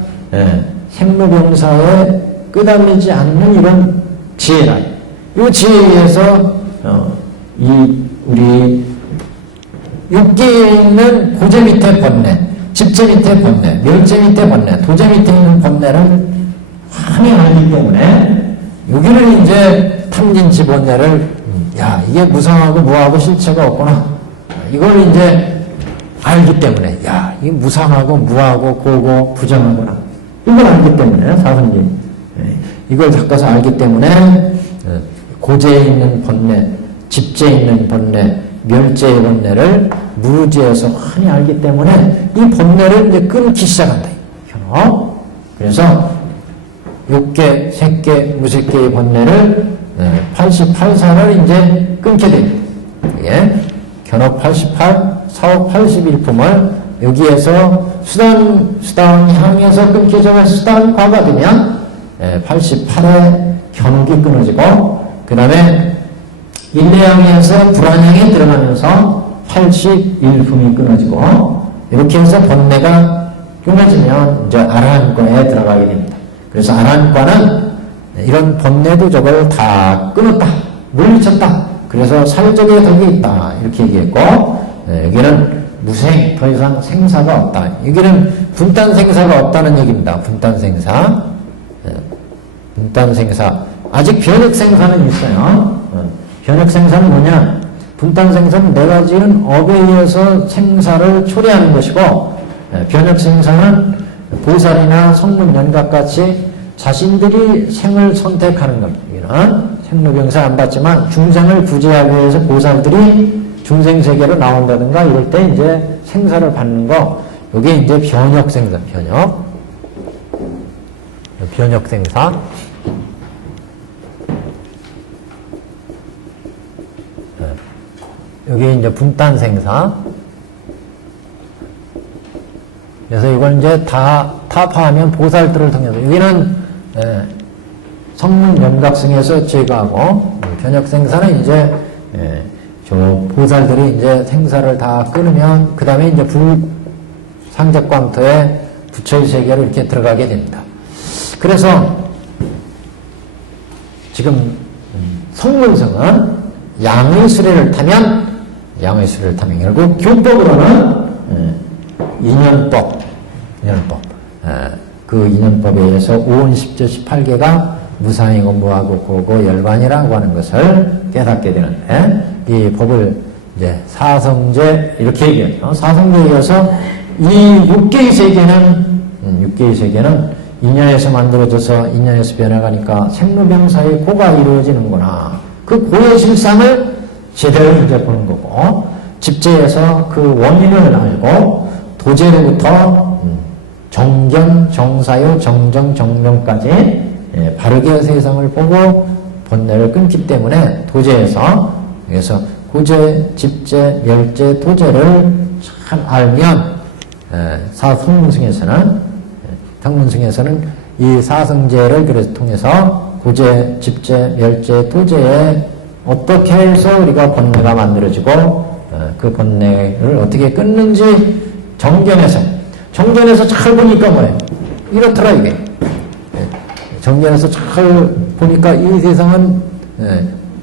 생로병사에 끄달리지 않는 이런 지혜라. 이 지혜에 의해서 우리 육계에 있는 고제 밑에 번뇌, 집제 밑에 번뇌, 멸제 밑에 번뇌, 도제 밑에 있는 번뇌를 환히 알기 때문에 여기를 이제 탐진치 번뇌를 야 이게 무상하고 무하고 실체가 없구나. 이걸 이제 알기 때문에 야 이게 무상하고 무하고 고고 부정하구나. 이걸 알기 때문에 사성제 이걸 닦아서 알기 때문에 고제에 있는 번뇌, 집제에 있는 번뇌, 멸제의 번뇌를 무지에서 환히 알기 때문에 이 번뇌를 이제 끊기 시작한다. 그래서 6개, 3개, 무색개의 번뇌를 88사를 이제 끊게 됩니다. 이게 견업 88, 사업 81품을 여기에서 수단 향해서 끊겨져 수단과가 되면 88에 견옥이 끊어지고 그 다음에 인내향에서 불안향에 들어가면서 81품이 끊어지고 이렇게 해서 번뇌가 끊어지면 이제 아라한과에 들어가게 됩니다. 그래서 아라한과는 이런 번뇌도 저걸 다 끊었다, 물리쳤다. 그래서 살적의 덕이 있다 이렇게 얘기했고 여기는 무생, 더 이상 생사가 없다. 여기는 분단생사가 없다는 얘기입니다. 분단생사. 분단생사. 아직 변혁생사는 있어요. 변혁생사는 뭐냐? 분단생사는 네 가지는 업에 의해서 생사를 초래하는 것이고 변혁생사는 보살이나 성문 연각같이 자신들이 생을 선택하는 겁니다. 여기는 생로병사 안 받지만 중생을 구제하기 위해서 보살들이 중생세계로 나온다든가 이럴 때 이제 생사를 받는 거, 요게 이제 변혁생사, 변혁생사. 여기 이제 분단생사. 그래서 이걸 이제 다 타파하면 보살들을 통해서, 여기는 성문 연각승에서 제거하고, 변혁생사는 이제 저 보살들이 이제 생사를 다 끊으면 그 다음에 이제 상적광토에 부처의 세계로 이렇게 들어가게 됩니다. 그래서 지금 성문성은 양의 수레를 타면 결국 교법으로는 인연법 그 인연법에 의해서 5원 10조 18개가 무상이고 무하고 고고 열반이라고 하는 것을 깨닫게 되는데 이 법을 이제 사성제 이렇게 얘기해요. 사성제에 이어서 이 6개의 세계는 인연에서 만들어져서 인연에서 변해가니까 생로병사의 고가 이루어지는구나. 그 고의 실상을 제대로 이제 보는 거고 집제에서 그 원인을 알고 도제로부터 정견, 정사유, 정정, 정명까지 바르게 세상을 보고 번뇌를 끊기 때문에 도제에서 그래서 고제, 집제, 멸제, 도제를 잘 알면 성문승에서는 이 사성제를 그래서 통해서 고제, 집제, 멸제, 도제에 어떻게 해서 우리가 번뇌가 만들어지고 그 번뇌를 어떻게 끊는지 정견에서 잘 보니까 뭐예요? 이렇더라 이게. 정견에서 잘 보니까 이 세상은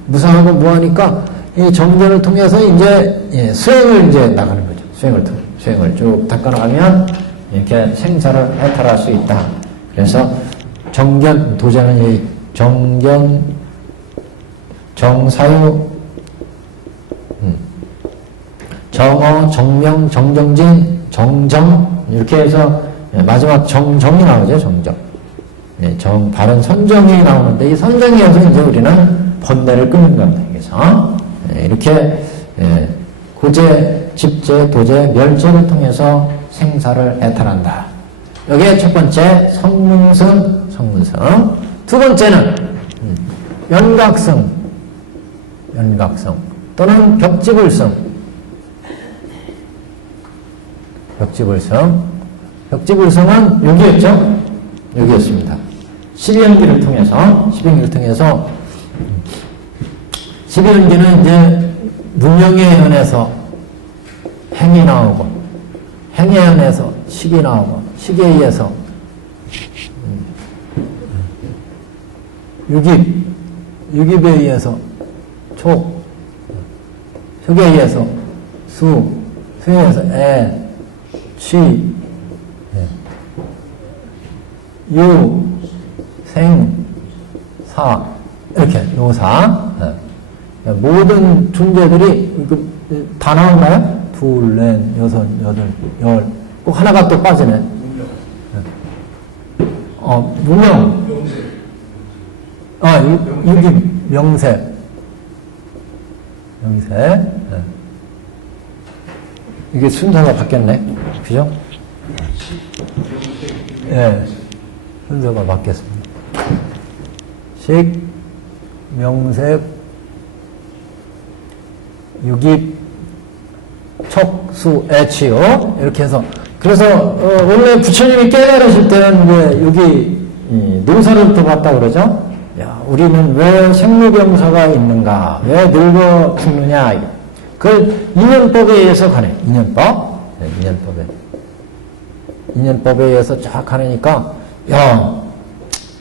무상하고 무하니까 이 정견을 통해서 이제 수행을 이제 나가는 거죠. 수행을 쭉 닦아나가면 이렇게 생사를 해탈할 수 있다. 그래서 정견 도제는 이 정견, 정사유, 정어, 정명, 정정진, 정정 이렇게 해서 마지막 정정이 나오죠. 정정. 바른 선정이 나오는데 이 선정이어서 이제 우리는 번뇌를 끊는 겁니다. 그래서 이렇게 고제, 집제, 도제, 멸제를 통해서 생사를 해탈한다. 여기에 첫 번째 성문승. 두 번째는 연각승 또는 벽지불승. 벽지불승은 여기였죠? 여기였습니다. 12연기를 통해서 12연기는 이제 문명의 현에서 행이 나오고 행의 현에서 식이 나오고 식에 의해서 유깁에 의해서 촉에 의해서 수에 의해서 취, 유, 생, 사 이렇게 노사. 모든 존재들이 다 나오나요? 둘, 넷, 여섯, 여덟, 열. 꼭 하나가 또 빠지네. 무명. 여기 명세. 명세. 이게 순서가 바뀌었네. 그죠? 예. 순서가 바뀌었습니다. 식, 명색, 유깁, 척수, 애치요. 이렇게 해서. 그래서, 원래 부처님이 깨달으실 때는 이제 여기, 노사를부터 봤다 그러죠? 야, 우리는 왜 생로병사가 있는가? 왜 늙어 죽느냐? 그걸 인연법에 의해서 가네. 인연법. 네, 인연법에. 인연법에 의해서 쫙 가니까, 야,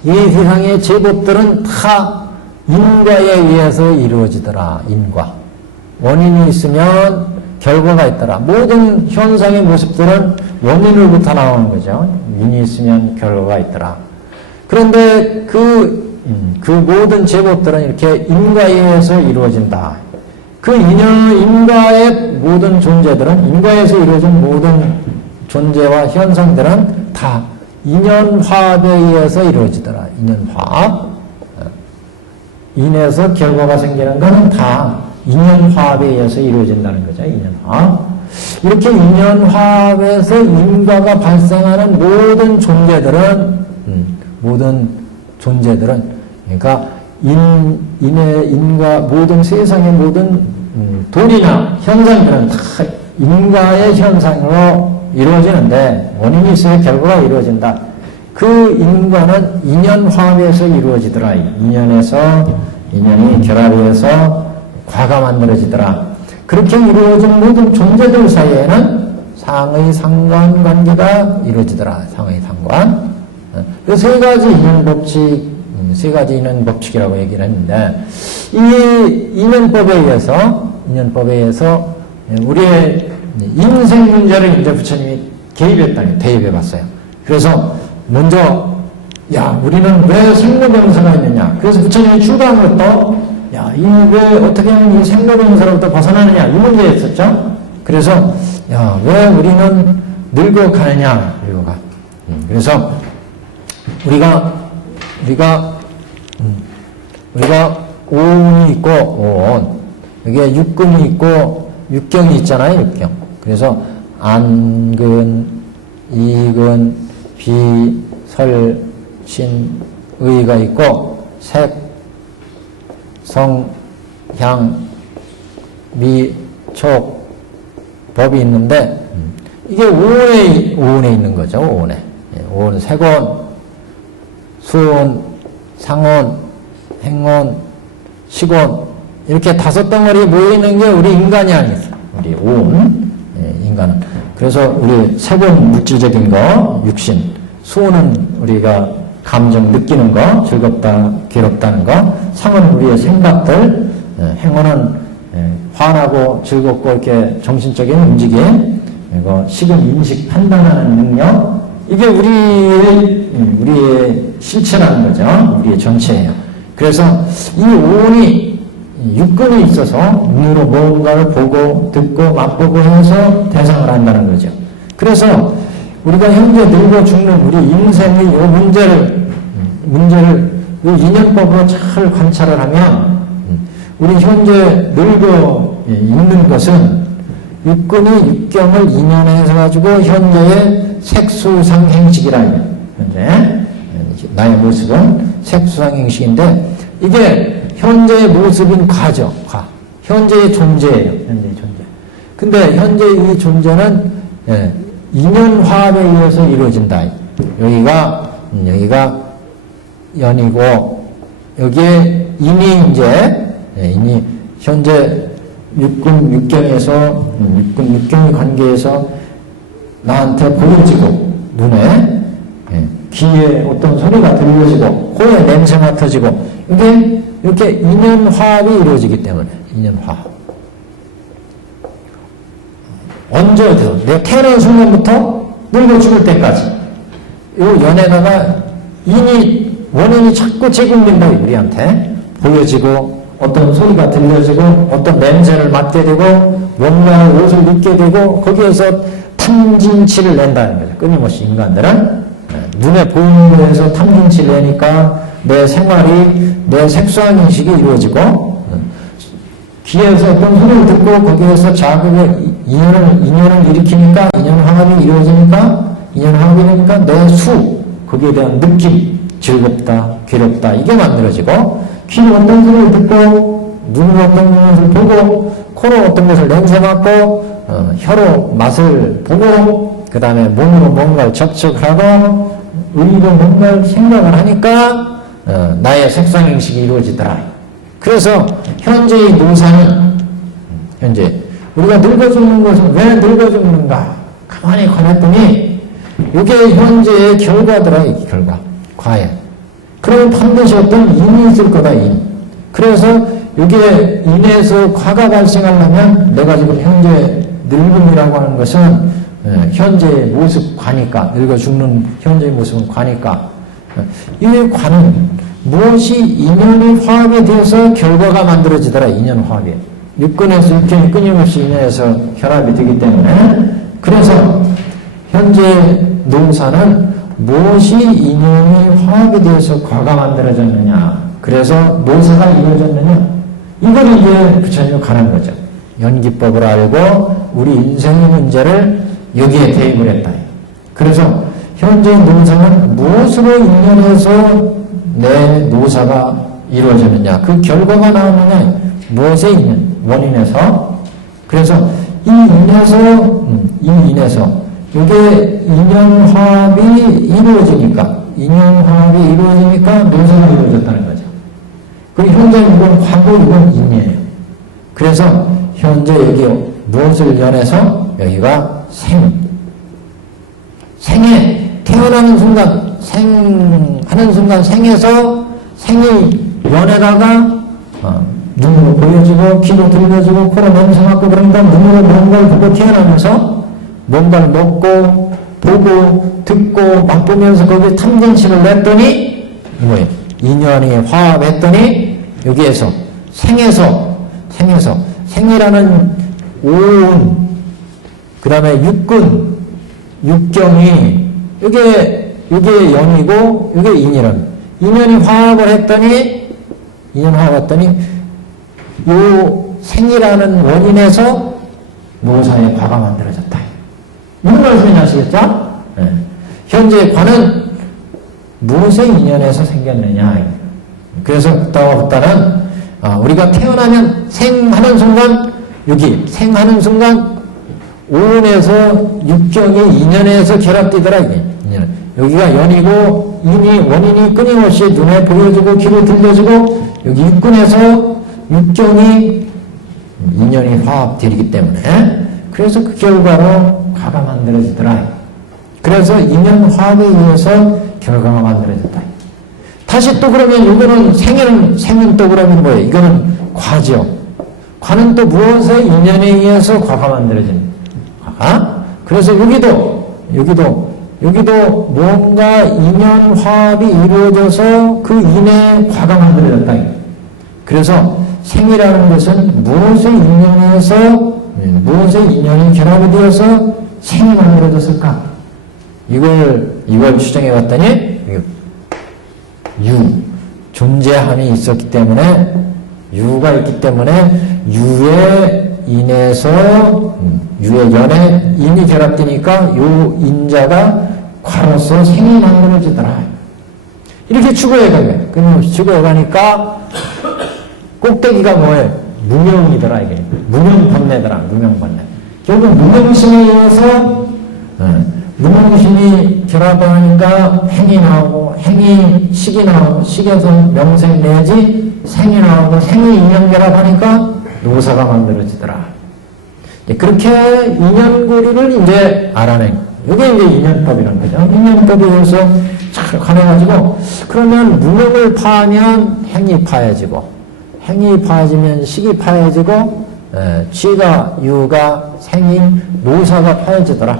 이 세상의 제법들은 다 인과에 의해서 이루어지더라. 인과. 원인이 있으면 결과가 있더라. 모든 현상의 모습들은 원인으로부터 나오는 거죠. 인이 있으면 결과가 있더라. 그런데 그 모든 제법들은 이렇게 인과에 의해서 이루어진다. 그 인과의 모든 존재들은, 인과에서 이루어진 모든 존재와 현상들은 다 인연화합에 의해서 이루어지더라. 인연화합. 인에서 결과가 생기는 것은 다 인연화합에 의해서 이루어진다는 거죠. 인연화합. 이렇게 인연화합에서 인과가 발생하는 모든 존재들은, 그러니까 인과 모든 세상의 모든 돌이나 현상들은 다 인과의 현상으로 이루어지는데, 원인이 있어야 결과가 이루어진다. 그 인과는 인연화합에서 이루어지더라. 인연이 결합해서 과가 만들어지더라. 그렇게 이루어진 모든 존재들 사이에는 상의 상관 관계가 이루어지더라. 상의 상관. 그 세 가지 인연 법칙, 세 가지 인연 법칙이라고 얘기를 했는데, 이 인연법에 의해서 우리의 인생 문제를 이제 부처님이 대입해 봤어요. 그래서 먼저, 야, 우리는 왜 생로병사가 있느냐? 그래서 부처님이 출가한 것도, 야, 왜 어떻게 하면 이 생로병사로부터 벗어나느냐? 이 문제였었죠. 그래서, 야, 왜 우리는 늙어가느냐? 늙어가. 그래서 우리가 오운이 있고, 오온. 여기에 육근이 있고, 육경이 있잖아요, 육경. 그래서 안근, 이근, 비, 설, 신, 의가 있고, 색, 성, 향, 미, 촉, 법이 있는데, 이게 오온에 있는 거죠, 오온에. 오온, 색온, 수온, 상온, 행온, 식온, 이렇게 다섯 덩어리 모여있는 게 우리 인간이 아니겠어. 우리 오온, 인간은. 그래서 우리 색온, 물질적인 거, 육신, 수온은 우리가 감정 느끼는 거, 즐겁다, 괴롭다는 거, 상은 우리의 생각들, 행운은 화나고 즐겁고 이렇게 정신적인 움직임, 그리고 식은 인식 판단하는 능력, 이게 우리의 실체라는 거죠. 우리의 전체예요. 그래서 이 오온이 육근이 있어서 눈으로 뭔가를 보고 듣고 맛보고 해서 대상을 한다는 거죠. 그래서 우리가 현재 늙어 죽는 우리 인생의 이 문제를 이 인연법으로 잘 관찰을 하면 우리 현재 늙어 있는 것은 육근이 육경을 인연해서 가지고 현재의 색수상행식이라 해요. 현재 나의 모습은 색수상행식인데 이게 현재의 모습인 과죠. 현재의 존재예요. 현재의 존재. 근데 현재 이 존재는 인연화합에 의해서 이루어진다. 여기가 연이고 여기에 인이 인이 현재 육경에서 육경의 관계에서 나한테 보여지고 눈에 귀에 어떤 소리가 들려지고 코에 냄새 맡아지고 이게 이렇게 인연화합이 이루어지기 때문에 인연화합. 언제부터? 내가 태어난 순간부터 늙어 죽을 때까지 이 연에다가 원인이 자꾸 제공된다 우리한테 보여지고 어떤 소리가 들려지고 어떤 냄새를 맡게 되고 뭔가 옷을 입게 되고 거기에서 탐진치를 낸다는 거죠. 끊임없이 인간들은 눈에 보이는 거에서 탐진치를 내니까 내 생활이 내 색소한 인식이 이루어지고 귀에서 어떤 소리를 듣고 거기에서 자극의 인연을 일으키니까 인연화합이 이루어지니까 인연화합이 되니까 내 수 거기에 대한 느낌 즐겁다 괴롭다 이게 만들어지고 귀로 어떤 소리를 듣고 눈으로 어떤 것을 보고 코로 어떤 것을 냄새 맡고 혀로 맛을 보고 그 다음에 몸으로 뭔가를 접촉하고 의로 뭔가를 생각을 하니까 나의 색상인식이 이루어지더라. 그래서 현재의 노사는 현재 우리가 늙어 죽는 것은 왜 늙어 죽는가 가만히 관했더니 이게 현재의 결과더라. 이 결과 과연 그러면 반드시 어떤 인이 있을 거다. 인. 그래서 이게 인에서 과가 발생하려면 내가 지금 현재 늙음이라고 하는 것은 현재의 모습 과니까 늙어 죽는 현재의 모습은 과니까 이 과는 무엇이 인연의 화합에 대해서 결과가 만들어지더라. 인연 화합이 육근에서 육견이 끊임없이 인연에서 결합이 되기 때문에 그래서 현재 노사는 무엇이 인연의 화합에 대해서 과가 만들어졌느냐 그래서 노사가 이루어졌느냐 이걸 이제 부처님이 가는 거죠. 연기법을 알고 우리 인생의 문제를 여기에 대입을 했다. 그래서 현재 노사는 무엇으로 인연해서 내 노사가 이루어지느냐 그 결과가 나오느냐 무엇에 인연 원인에서 그래서 이 인에서 이게 인연화합이 이루어지니까 노사가 이루어졌다는 거죠. 그리고 현재 이건 과거 이건 인이에요. 그래서 현재 여기 무엇을 연해서 여기가 생에 태어나는 순간 생하는 순간 생에서 생이 연에다가 눈으로 보여지고 귀로 들려지고 코로 냄새 맡고 그러니까 눈으로 뭔가를 보고 태어나면서 뭔가를 먹고 보고 듣고 맛보면서 거기에 탐진치를 냈더니 뭐예요? 인연이 화합했더니 여기에서 생에서 생이라는 오운 그 다음에 육근 육경이 이게 연이고 이게 인이란 인연이 화합을 했더니 요 생이라는 원인에서 노사의 과가 만들어졌다. 무슨 말씀인지 아시겠죠? 네. 현재 과는 무엇의 인연에서 생겼느냐. 그래서 부타는 우리가 태어나면 생하는 순간 여기 생하는 순간 오운에서 육경이 인연에서 결합되더라. 이게 여기가 연이고 원인이 끊임없이 눈에 보여지고 귀로 들려지고 여기 육근에서 육경이 인연이 화합되기 때문에 그래서 그 결과로 과가 만들어지더라. 그래서 인연 화합에 의해서 결과가 만들어졌다. 다시 또 그러면 이거는 생은 또 그러면 뭐예요? 이거는 과죠. 과는 또 무엇의 인연에 의해서 과가 만들어진 과가? 그래서 여기도 뭔가 인연 화합이 이루어져서 그 인에 과가 만들어졌다. 그래서 생이라는 것은 무엇의 인연이 결합이 되어서 생이 만들어졌을까? 이걸 추정해 봤더니 존재함이 있었기 때문에 유가 있기 때문에 유에 인해서 유의 연에 인이 결합되니까 요 인자가 과로서 생이 만들어지더라. 이렇게 추구해 가요. 끊임없이 추구해 가니까 꼭대기가 뭐예요? 무명이더라. 이게 무명번뇌더라. 무명번뇌. 결국 무명심에 의해서 무명심이 결합하니까 행이 나오고 행이 식이 나오고 식에서 명생 내지 생이 나오고 생이 인연 결합하니까 노사가 만들어지더라. 그렇게 인연고리를 이제 알아낸 이게 이제 인연법이라는 거죠. 인연법에 의해서 잘 관해가지고 그러면 무명을 파하면 행이 파해지고 행이 파해지면 식이 파해지고 취가 유가 생이 노사가 파해지더라.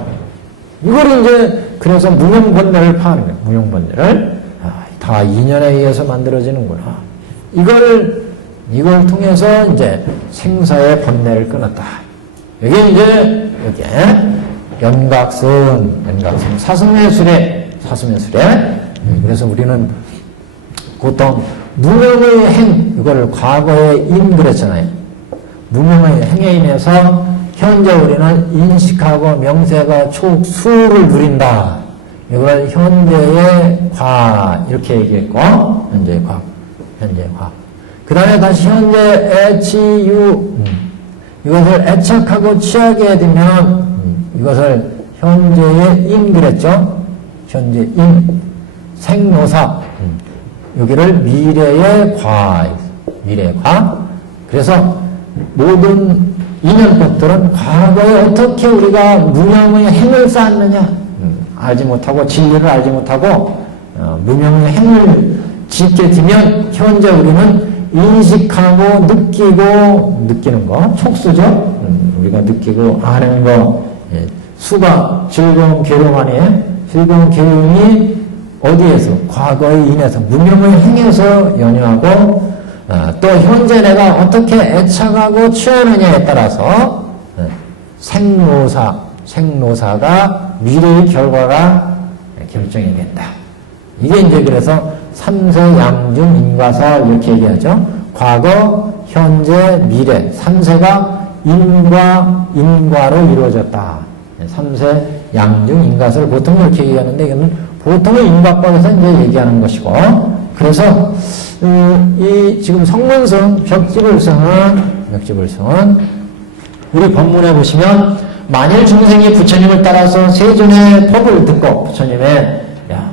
이걸 이제 그래서 무명번뇌를 파하는 거예요. 무명번뇌를 다 인연에 의해서 만들어지는구나. 이걸 통해서 이제 생사의 번뇌를 끊었다. 이게 이제 연각성 사슴의 수레. 그래서 우리는 보통 무명의 행, 이걸 과거에 그랬잖아요. 무명의 행에 인해서 현재 우리는 인식하고 명세가 촉수를 누린다. 이걸 현재의 과, 이렇게 얘기했고, 현재의 과. 그 다음에 다시 현재 애치유, 이것을 애착하고 취하게 되면, 이것을 현재의 인 그랬죠? 현재 인, 생노사, 여기를 미래의 과. 그래서 모든 인연법들은 과거에 어떻게 우리가 무명의 행을 쌓았느냐, 알지 못하고 진리를 알지 못하고 무명의 행을 짓게 되면 현재 우리는 인식하고 느끼는 거, 촉수죠. 우리가 느끼고 아는 거, 수가 즐거운 괴로움 아니에요? 즐거운 괴로움이 어디에서? 과거에 인해서 무명의 행에서 연유하고 또 현재 내가 어떻게 애착하고 취하느냐에 따라서 생노사가 미래의 결과가 결정이 된다. 이게 이제 그래서 삼세 양중 인과사 이렇게 얘기하죠. 과거, 현재, 미래. 삼세가 인과로 이루어졌다. 삼세 양중 인과사를 보통 이렇게 얘기하는데 이거는 보통의 인과법에서 이제 얘기하는 것이고, 그래서 이 지금 성문성 벽지불성은 우리 본문에 보시면 만일 중생이 부처님을 따라서 세존의 법을 듣고 부처님의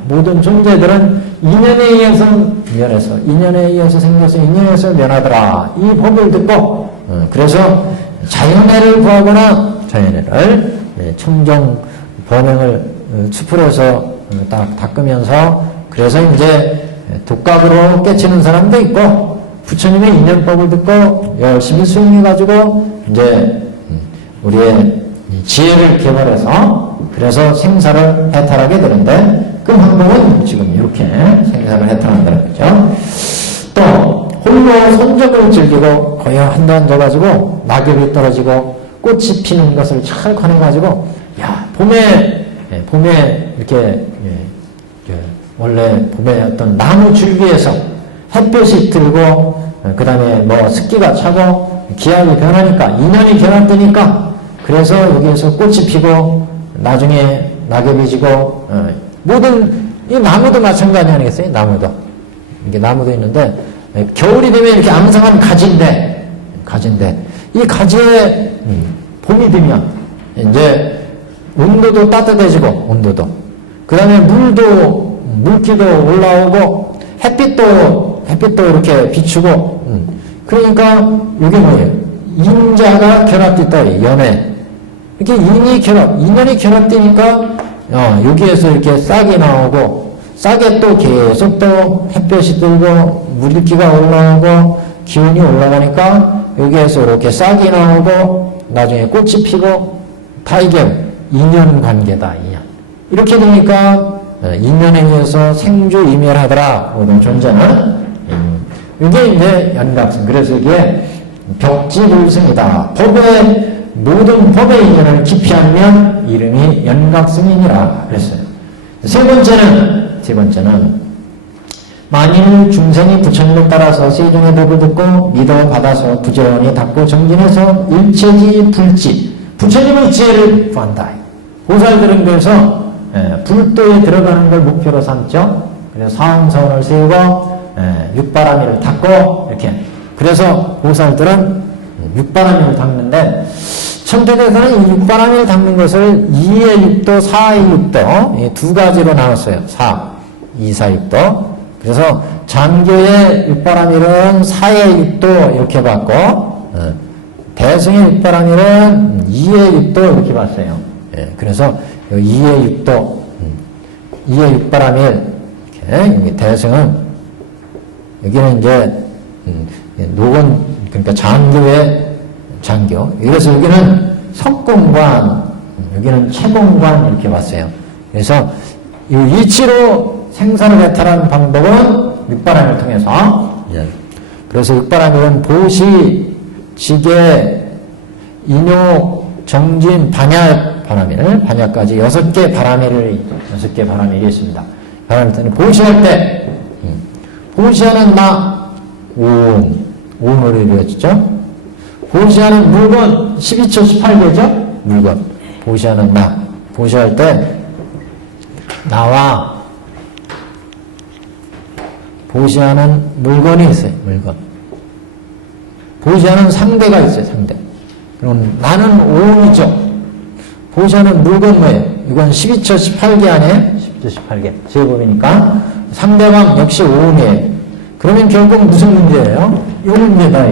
모든 존재들은 인연에 의해서 생겨서 인연에서 면하더라. 이 법을 듣고 그래서 자연애를 구하거나 자연애를 청정 범행을 추풀어서 딱 닦으면서 그래서 이제 독각으로 깨치는 사람도 있고 부처님의 인연법을 듣고 열심히 수행해가지고 이제 우리의 지혜를 개발해서 그래서 생사를 해탈하게 되는데 그 방법은 지금 이렇게 생사를 해탈한다는 거죠. 또 홀로 손적을 즐기고 거여 한데 앉아가지고 낙엽이 떨어지고 꽃이 피는 것을 잘 관해가지고 봄에 이렇게 원래 봄에 어떤 나무 줄기에서 햇볕이 들고 그 다음에 뭐 습기가 차고 기압이 변하니까 인연이 결합되니까 그래서 여기에서 꽃이 피고 나중에 낙엽이 지고 모든 이 나무도 마찬가지 아니겠어요? 이게 나무도 있는데 겨울이 되면 이렇게 앙상한 가지인데 이 가지에 봄이 되면 이제 온도도 따뜻해지고 그 다음에 물기도 올라오고 het빛도 이렇게 비추고 그러니까 이게 뭐예요? 인자가 결합됐다. 연애 이렇게 인연이 결합되니까 여기에서 이렇게 싹이 나오고 싹에 또 계속 또 햇볕이 들고 물기가 올라오고 기온이 올라가니까 여기에서 이렇게 싹이 나오고 나중에 꽃이 피고 다 이게 인연관계다. 이렇게 되니까 인연에 의해서 생주이멸하더라. 모든 존재는 이게 이제 연각성. 그래서 이게 벽지불성이다. 모든 법의 인연을 깊이 알면 이름이 연각성이니라 그랬어요. 세 번째는 만일 중생이 부처님을 따라서 세종의 법을 듣고 믿어 받아서 부지런히 닦고 정진해서 일체지 불지 부처님의 지혜를 구한다. 보살들은 그래서 불도에 들어가는 걸 목표로 삼죠. 그래서 사홍선을 세우고 육바라밀을 닦고 이렇게. 그래서 보살들은 육바라밀을 닦는데 천태대사는 이 육바라밀을 닦는 것을 2의 육도, 4의 육도 두 가지로 나눴어요. 2,4,6도. 그래서 장교의 육바라밀은 4의 육도 이렇게 봤고 대승의 육바라밀은 2의 육도 이렇게 봤어요. 그래서 2의 육도, 2의 육바라밀 이렇게 대승은 여기는 이제 녹은 그러니까 장교. 그래서 여기는 석공관, 여기는 채공관 이렇게 봤어요. 그래서 이 이치로 생사를 해탈하는 방법은 육바람을 통해서 그래서 윽바람일은 보시, 지계, 인요, 정진, 반야, 바람일, 반야까지 6개 바람일이 있습니다. 바람일 때는 보시할 때, 보시하는 나, 오온으로 이루어지죠. 보시하는 물건, 12초 18개죠? 물건. 보시하는 나, 보시할 때, 나와 보시하는 물건이 있어요. 물건. 보시하는 상대가 있어요. 상대. 그럼 나는 오온이죠. 보시하는 물건 뭐예요? 이건 12초 18개 아니에요? 12초 18개. 제법이니까. 상대방 역시 오온이에요. 그러면 결국 무슨 문제예요? 이 문제다.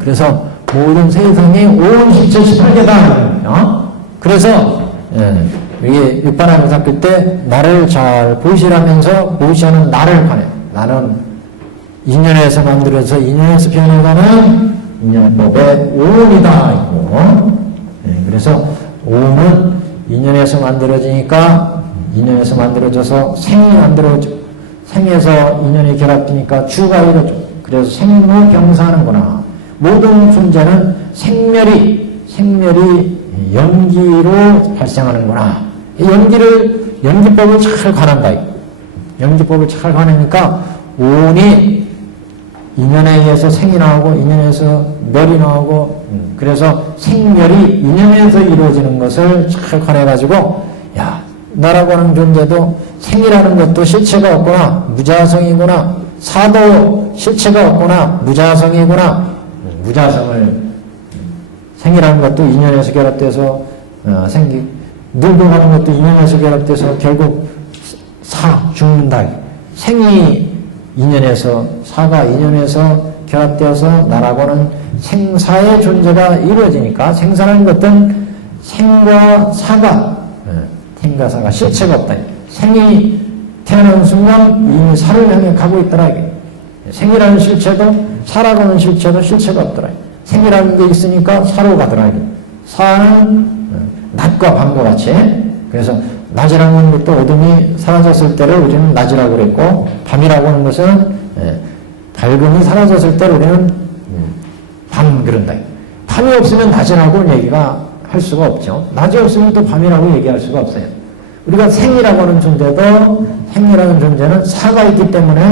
그래서 모든 세상이 오온 12초 18개다. 그래서 이게 윽바람을 닦을 때 나를 잘 보시라면서 보시하는 나를 관해. 나는 인연에서 만들어서 인연에서 변해가는 인연법의 오온이다. 그래서 오온은 인연에서 만들어지니까 인연에서 만들어져서 생이 만들어져. 생에서 인연이 결합되니까 주가 이루어져. 그래서 생로병사하는구나. 모든 존재는 생멸이 연기로 발생하는구나. 연기법을 잘 관한다. 연기법을 잘 관하니까 오온이 인연에 의해서 생이 나오고 인연에서 멸이 나오고 그래서 생멸이 인연에서 이루어지는 것을 잘 관해가지고 야 나라고 하는 존재도 생이라는 것도 실체가 없구나. 무자성이구나. 사도 실체가 없구나. 무자성이구나. 무자성을 생이라는 것도 인연에서 결합돼서 늙어가는 것도 인연에서 결합돼서 결국 죽는다. 생이 인연에서 사가 인연에서 결합되어서 나라고는 생사의 존재가 이루어지니까 생사라는 것은 생과 사가 실체가 없다. 생이 태어나는 순간 이미 사를 향해 가고 있더라. 생이라는 실체도 사라고 하는 실체도 실체가 없더라. 생이라는 게 있으니까 사로 가더라. 사는 낮과 밤과 같이. 그래서 낮이라는 것도 어둠이 사라졌을 때를 우리는 낮이라고 그랬고 밤이라고 하는 것은 밝음이 사라졌을 때를 우리는 밤 그런다. 밤이 없으면 낮이라고 얘기가 할 수가 없죠. 낮이 없으면 또 밤이라고 얘기할 수가 없어요. 우리가 생이라고 하는 존재도 생이라는 존재는 사가 있기 때문에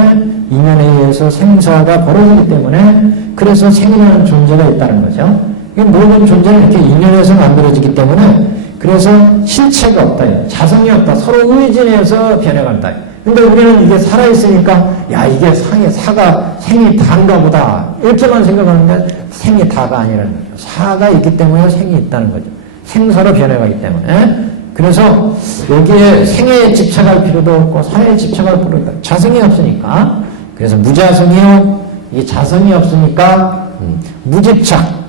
인연에 의해서 생사가 벌어지기 때문에 그래서 생이라는 존재가 있다는 거죠. 모든 존재는 이렇게 인연에서 만들어지기 때문에 그래서 실체가 없다. 자성이 없다. 서로 의진해서 변해간다. 근데 우리는 이게 살아있으니까 야 이게 사가 생이 다인가 보다 이렇게만 생각하는데 생이 다가 아니라는 거죠. 사가 있기 때문에 생이 있다는 거죠. 생사로 변해가기 때문에. 그래서 여기에 생에 집착할 필요도 없고 사에 집착할 필요도 없다. 자성이 없으니까. 그래서 무자성이요. 이게 자성이 없으니까 무집착.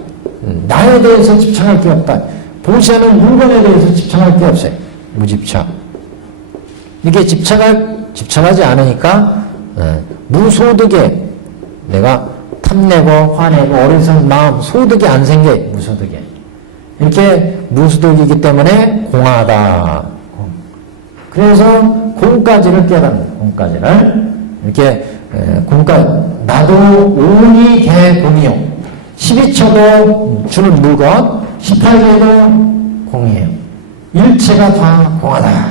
나에 대해서 집착할 게 없다. 보시하는 물건에 대해서 집착할 게 없어요. 무집착. 이게 집착하지 않으니까 무소득에 내가 탐내고 화내고 어리석은 마음 소득이 안 생겨. 무소득에. 이렇게 무소득이기 때문에 공하다. 그래서 공까지를 깨닫는 거예요. 공까지를. 이렇게 나도 오니 개공이요. 12초도 주는 물건 18개도 공이에요. 일체가 다 공하다.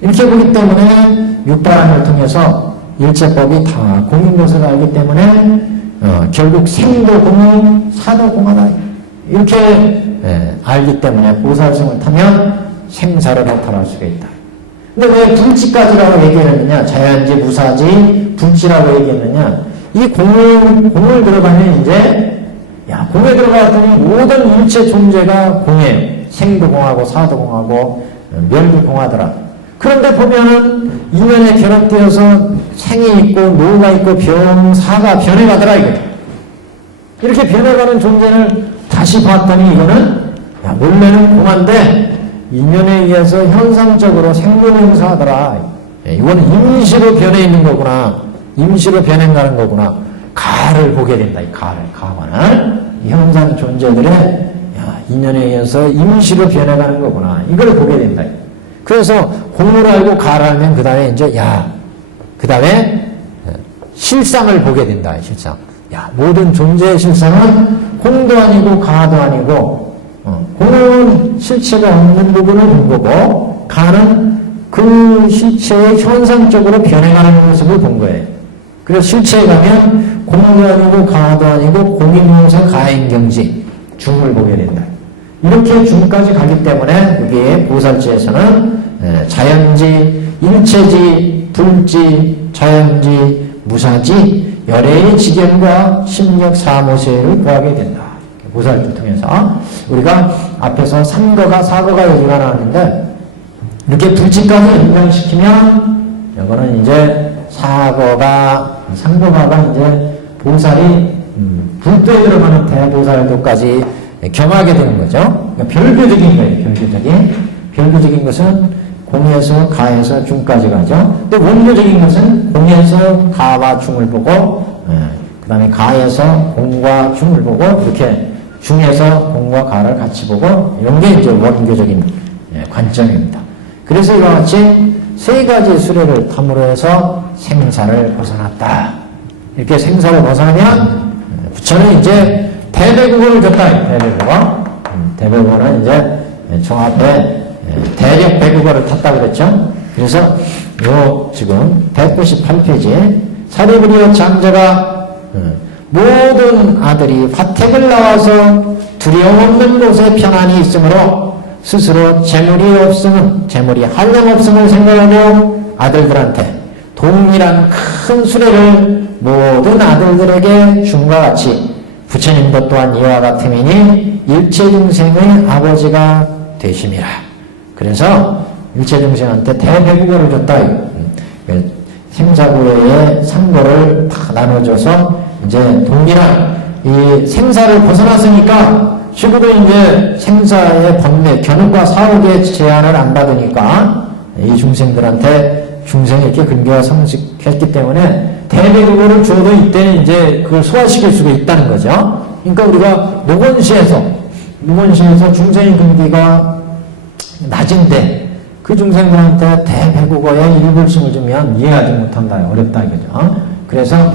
이렇게 보기 때문에 육바람을 통해서 일체법이 다 공인 것을 알기 때문에 결국 생도 공이요 사도 공하다. 이렇게 알기 때문에 보살승을 타면 생사를 허탈할 수가 있다. 근데 왜 불지까지라고 얘기했느냐? 자연지, 무사지, 불지라고 얘기했느냐? 이 공을 들어가면 이제 공에 들어갔더니 모든 일체 존재가 공이에요. 생도 공하고 사도 공하고 멸도 공하더라. 그런데 보면은 인연에 결합되어서 생이 있고 노가 있고 사가 변해가더라 이거예요. 이렇게 변해가는 존재를 다시 봤더니 이거는 원래는 공한데 인연에 의해서 현상적으로 생로병사하더라. 이거는 임시로 변해 있는 거구나. 임시로 변해가는 거구나. 가를 보게 된다. 이 가관을. 이 현상 존재들의 인연에 의해서 임시로 변해가는 거구나. 이걸 보게 된다. 그래서 공을 알고 가를 알면 그 다음에 이제 그 다음에 실상을 보게 된다. 실상. 야, 모든 존재의 실상은 공도 아니고 가도 아니고 공은 실체가 없는 부분을 본 거고 가는 그 실체의 현상적으로 변해가는 모습을 본 거예요. 그래서 실체에 가면 공도 아니고 가도 아니고 공인명사 가행경지 중을 보게 된다. 이렇게 중까지 가기 때문에 여기에 보살지에서는 자연지, 일체지, 불지, 자연지, 무사지, 열애의 지경과 심력 사모세를 구하게 된다. 보살주 통해서 우리가 앞에서 삼거가 사거가 여기가 나왔는데 이렇게 불지까지 인정시키면 이거는 이제 사거가 상거가가 이제 보살이 불도에 들어가는 대보살도까지 겸하게 되는 거죠. 그러니까 별교적인 거예요. 별교적인 것은 공에서 가에서 중까지 가죠. 근데 원교적인 것은 공에서 가와 중을 보고 그 다음에 가에서 공과 중을 보고 이렇게 중에서 공과 가를 같이 보고 이런 게 이제 원교적인 관점입니다. 그래서 이와 같이 세 가지 수레를 탐으로 해서 생사를 벗어났다. 이렇게 생사를 벗어나면 부처는 이제 대배국어를 줬다. 대배국어. 대배국어는 이제 종합에 대력 배국어를 탔다 그랬죠. 그래서 요 지금 198페이지에 사리부리오 장자가 모든 아들이 화택을 나와서 두려움 없는 곳에 편안히 있으므로 스스로 재물이 한량없음을 생각하고 아들들한테 동일한 큰 수레를 모든 아들들에게 줌과 같이 부처님도 또한 이와 같음이니 일체중생의 아버지가 되심이라. 그래서 일체중생한테 대배국어를 줬다. 생사구애의 상고를 다 나눠줘서 이제 동일한 이 생사를 벗어났으니까 지금도 이제 생사의 번뇌, 견흑과 사옥의 제한을 안 받으니까 이 중생들한테 중생이 이렇게 근교와 성식했기 때문에 대배국어를 줘도 이때는 이제 그걸 소화시킬 수가 있다는 거죠. 그러니까 우리가 노건시에서 중생의 근기가 낮은데 그 중생들한테 대배국어의 일불심을 주면 이해하지 못한다. 어렵다 이거죠. 그래서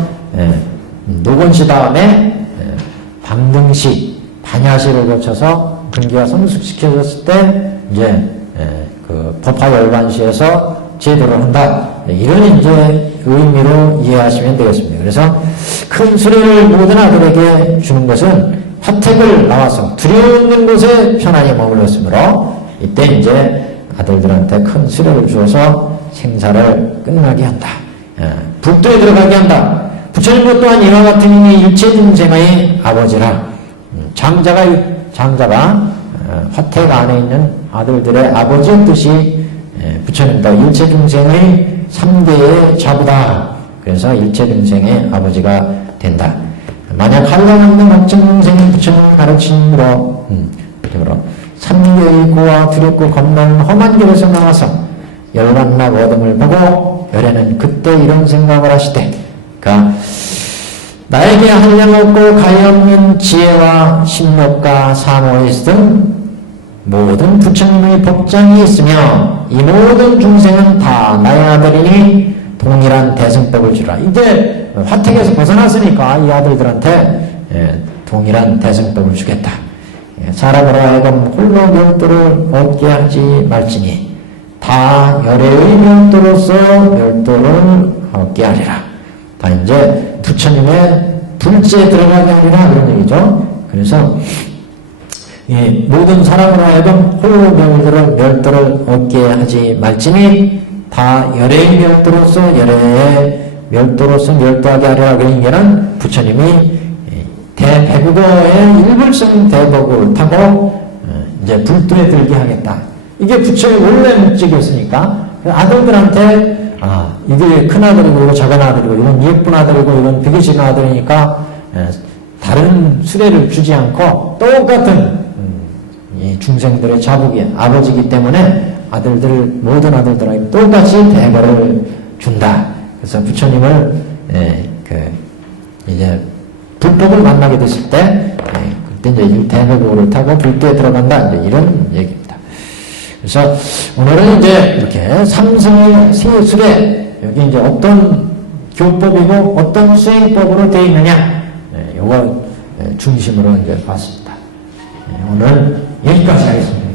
노건시 다음에 방등시, 반야시를 거쳐서 근기가 성숙시켜졌을 때 이제 그 법화열반시에서 제도를 한다. 이런 이제 의미로 이해하시면 되겠습니다. 그래서 큰 수레를 모든 아들에게 주는 것은 화택을 나와서 두려운 곳에 편안히 머물렀으므로 이때 이제 아들들한테 큰 수레를 주어서 생사를 끝나게 한다. 불도에 들어가게 한다. 부처님도 또한 이와 같은 이미 일체중생의 아버지라. 장자가 화택 안에 있는 아들들의 아버지의 뜻이 부처님도 일체중생의 3대의 자부다. 그래서 일체중생의 아버지가 된다. 만약 한량없는 억정중생이 부처님을 가르침으로 삼계의 고와 두렵고 겁나는 험한 길에서 나와서 열반락 어둠을 보고 열애는 그때 이런 생각을 하시되 그러니까 나에게 한량없고 가해없는 지혜와 심력과 사모에 있은 모든 부처님의 법장이 있으며 이 모든 중생은 다 나의 아들이니 동일한 대승법을 주라. 이제 화택에서 벗어났으니까 이 아들들한테 동일한 대승법을 주겠다. 사람으로 하여금 홀로 멸도를 얻게 하지 말지니 다 열애의 멸도로서 멸도를 얻게 하리라. 다 이제 부처님의 불지에 들어가게 하리라 그런 얘기죠. 그래서 모든 사람으로 하여금 홀로 멸도를 얻게 하지 말지니 다 열애의 멸도로서 열애의 멸도로서 멸도하게 하리라 그런 얘기는 부처님이 대배국어의 일불성 대법을 타고 이제 불도에 들게 하겠다. 이게 부처의 원래 목적이었으니까 아들들한테 이게 큰 아들이고 작은 아들이고 이건 예쁜 아들이고 이건 비교진 아들이니까 다른 수레를 주지 않고 똑같은 이 중생들의 자복이 아버지이기 때문에 모든 아들들에게 똑같이 대벌을 준다. 그래서 부처님을 이제 불법을 만나게 됐을 때 그때 이제 대배국어를 타고 불도에 들어간다. 이제 이런 얘기입니다. 그래서 오늘은 이제 이렇게 삼승의 세 수레 여기 이제 어떤 교법이고 어떤 수행법으로 되어 있느냐, 요거 중심으로 이제 봤습니다. 오늘 여기까지 하겠습니다.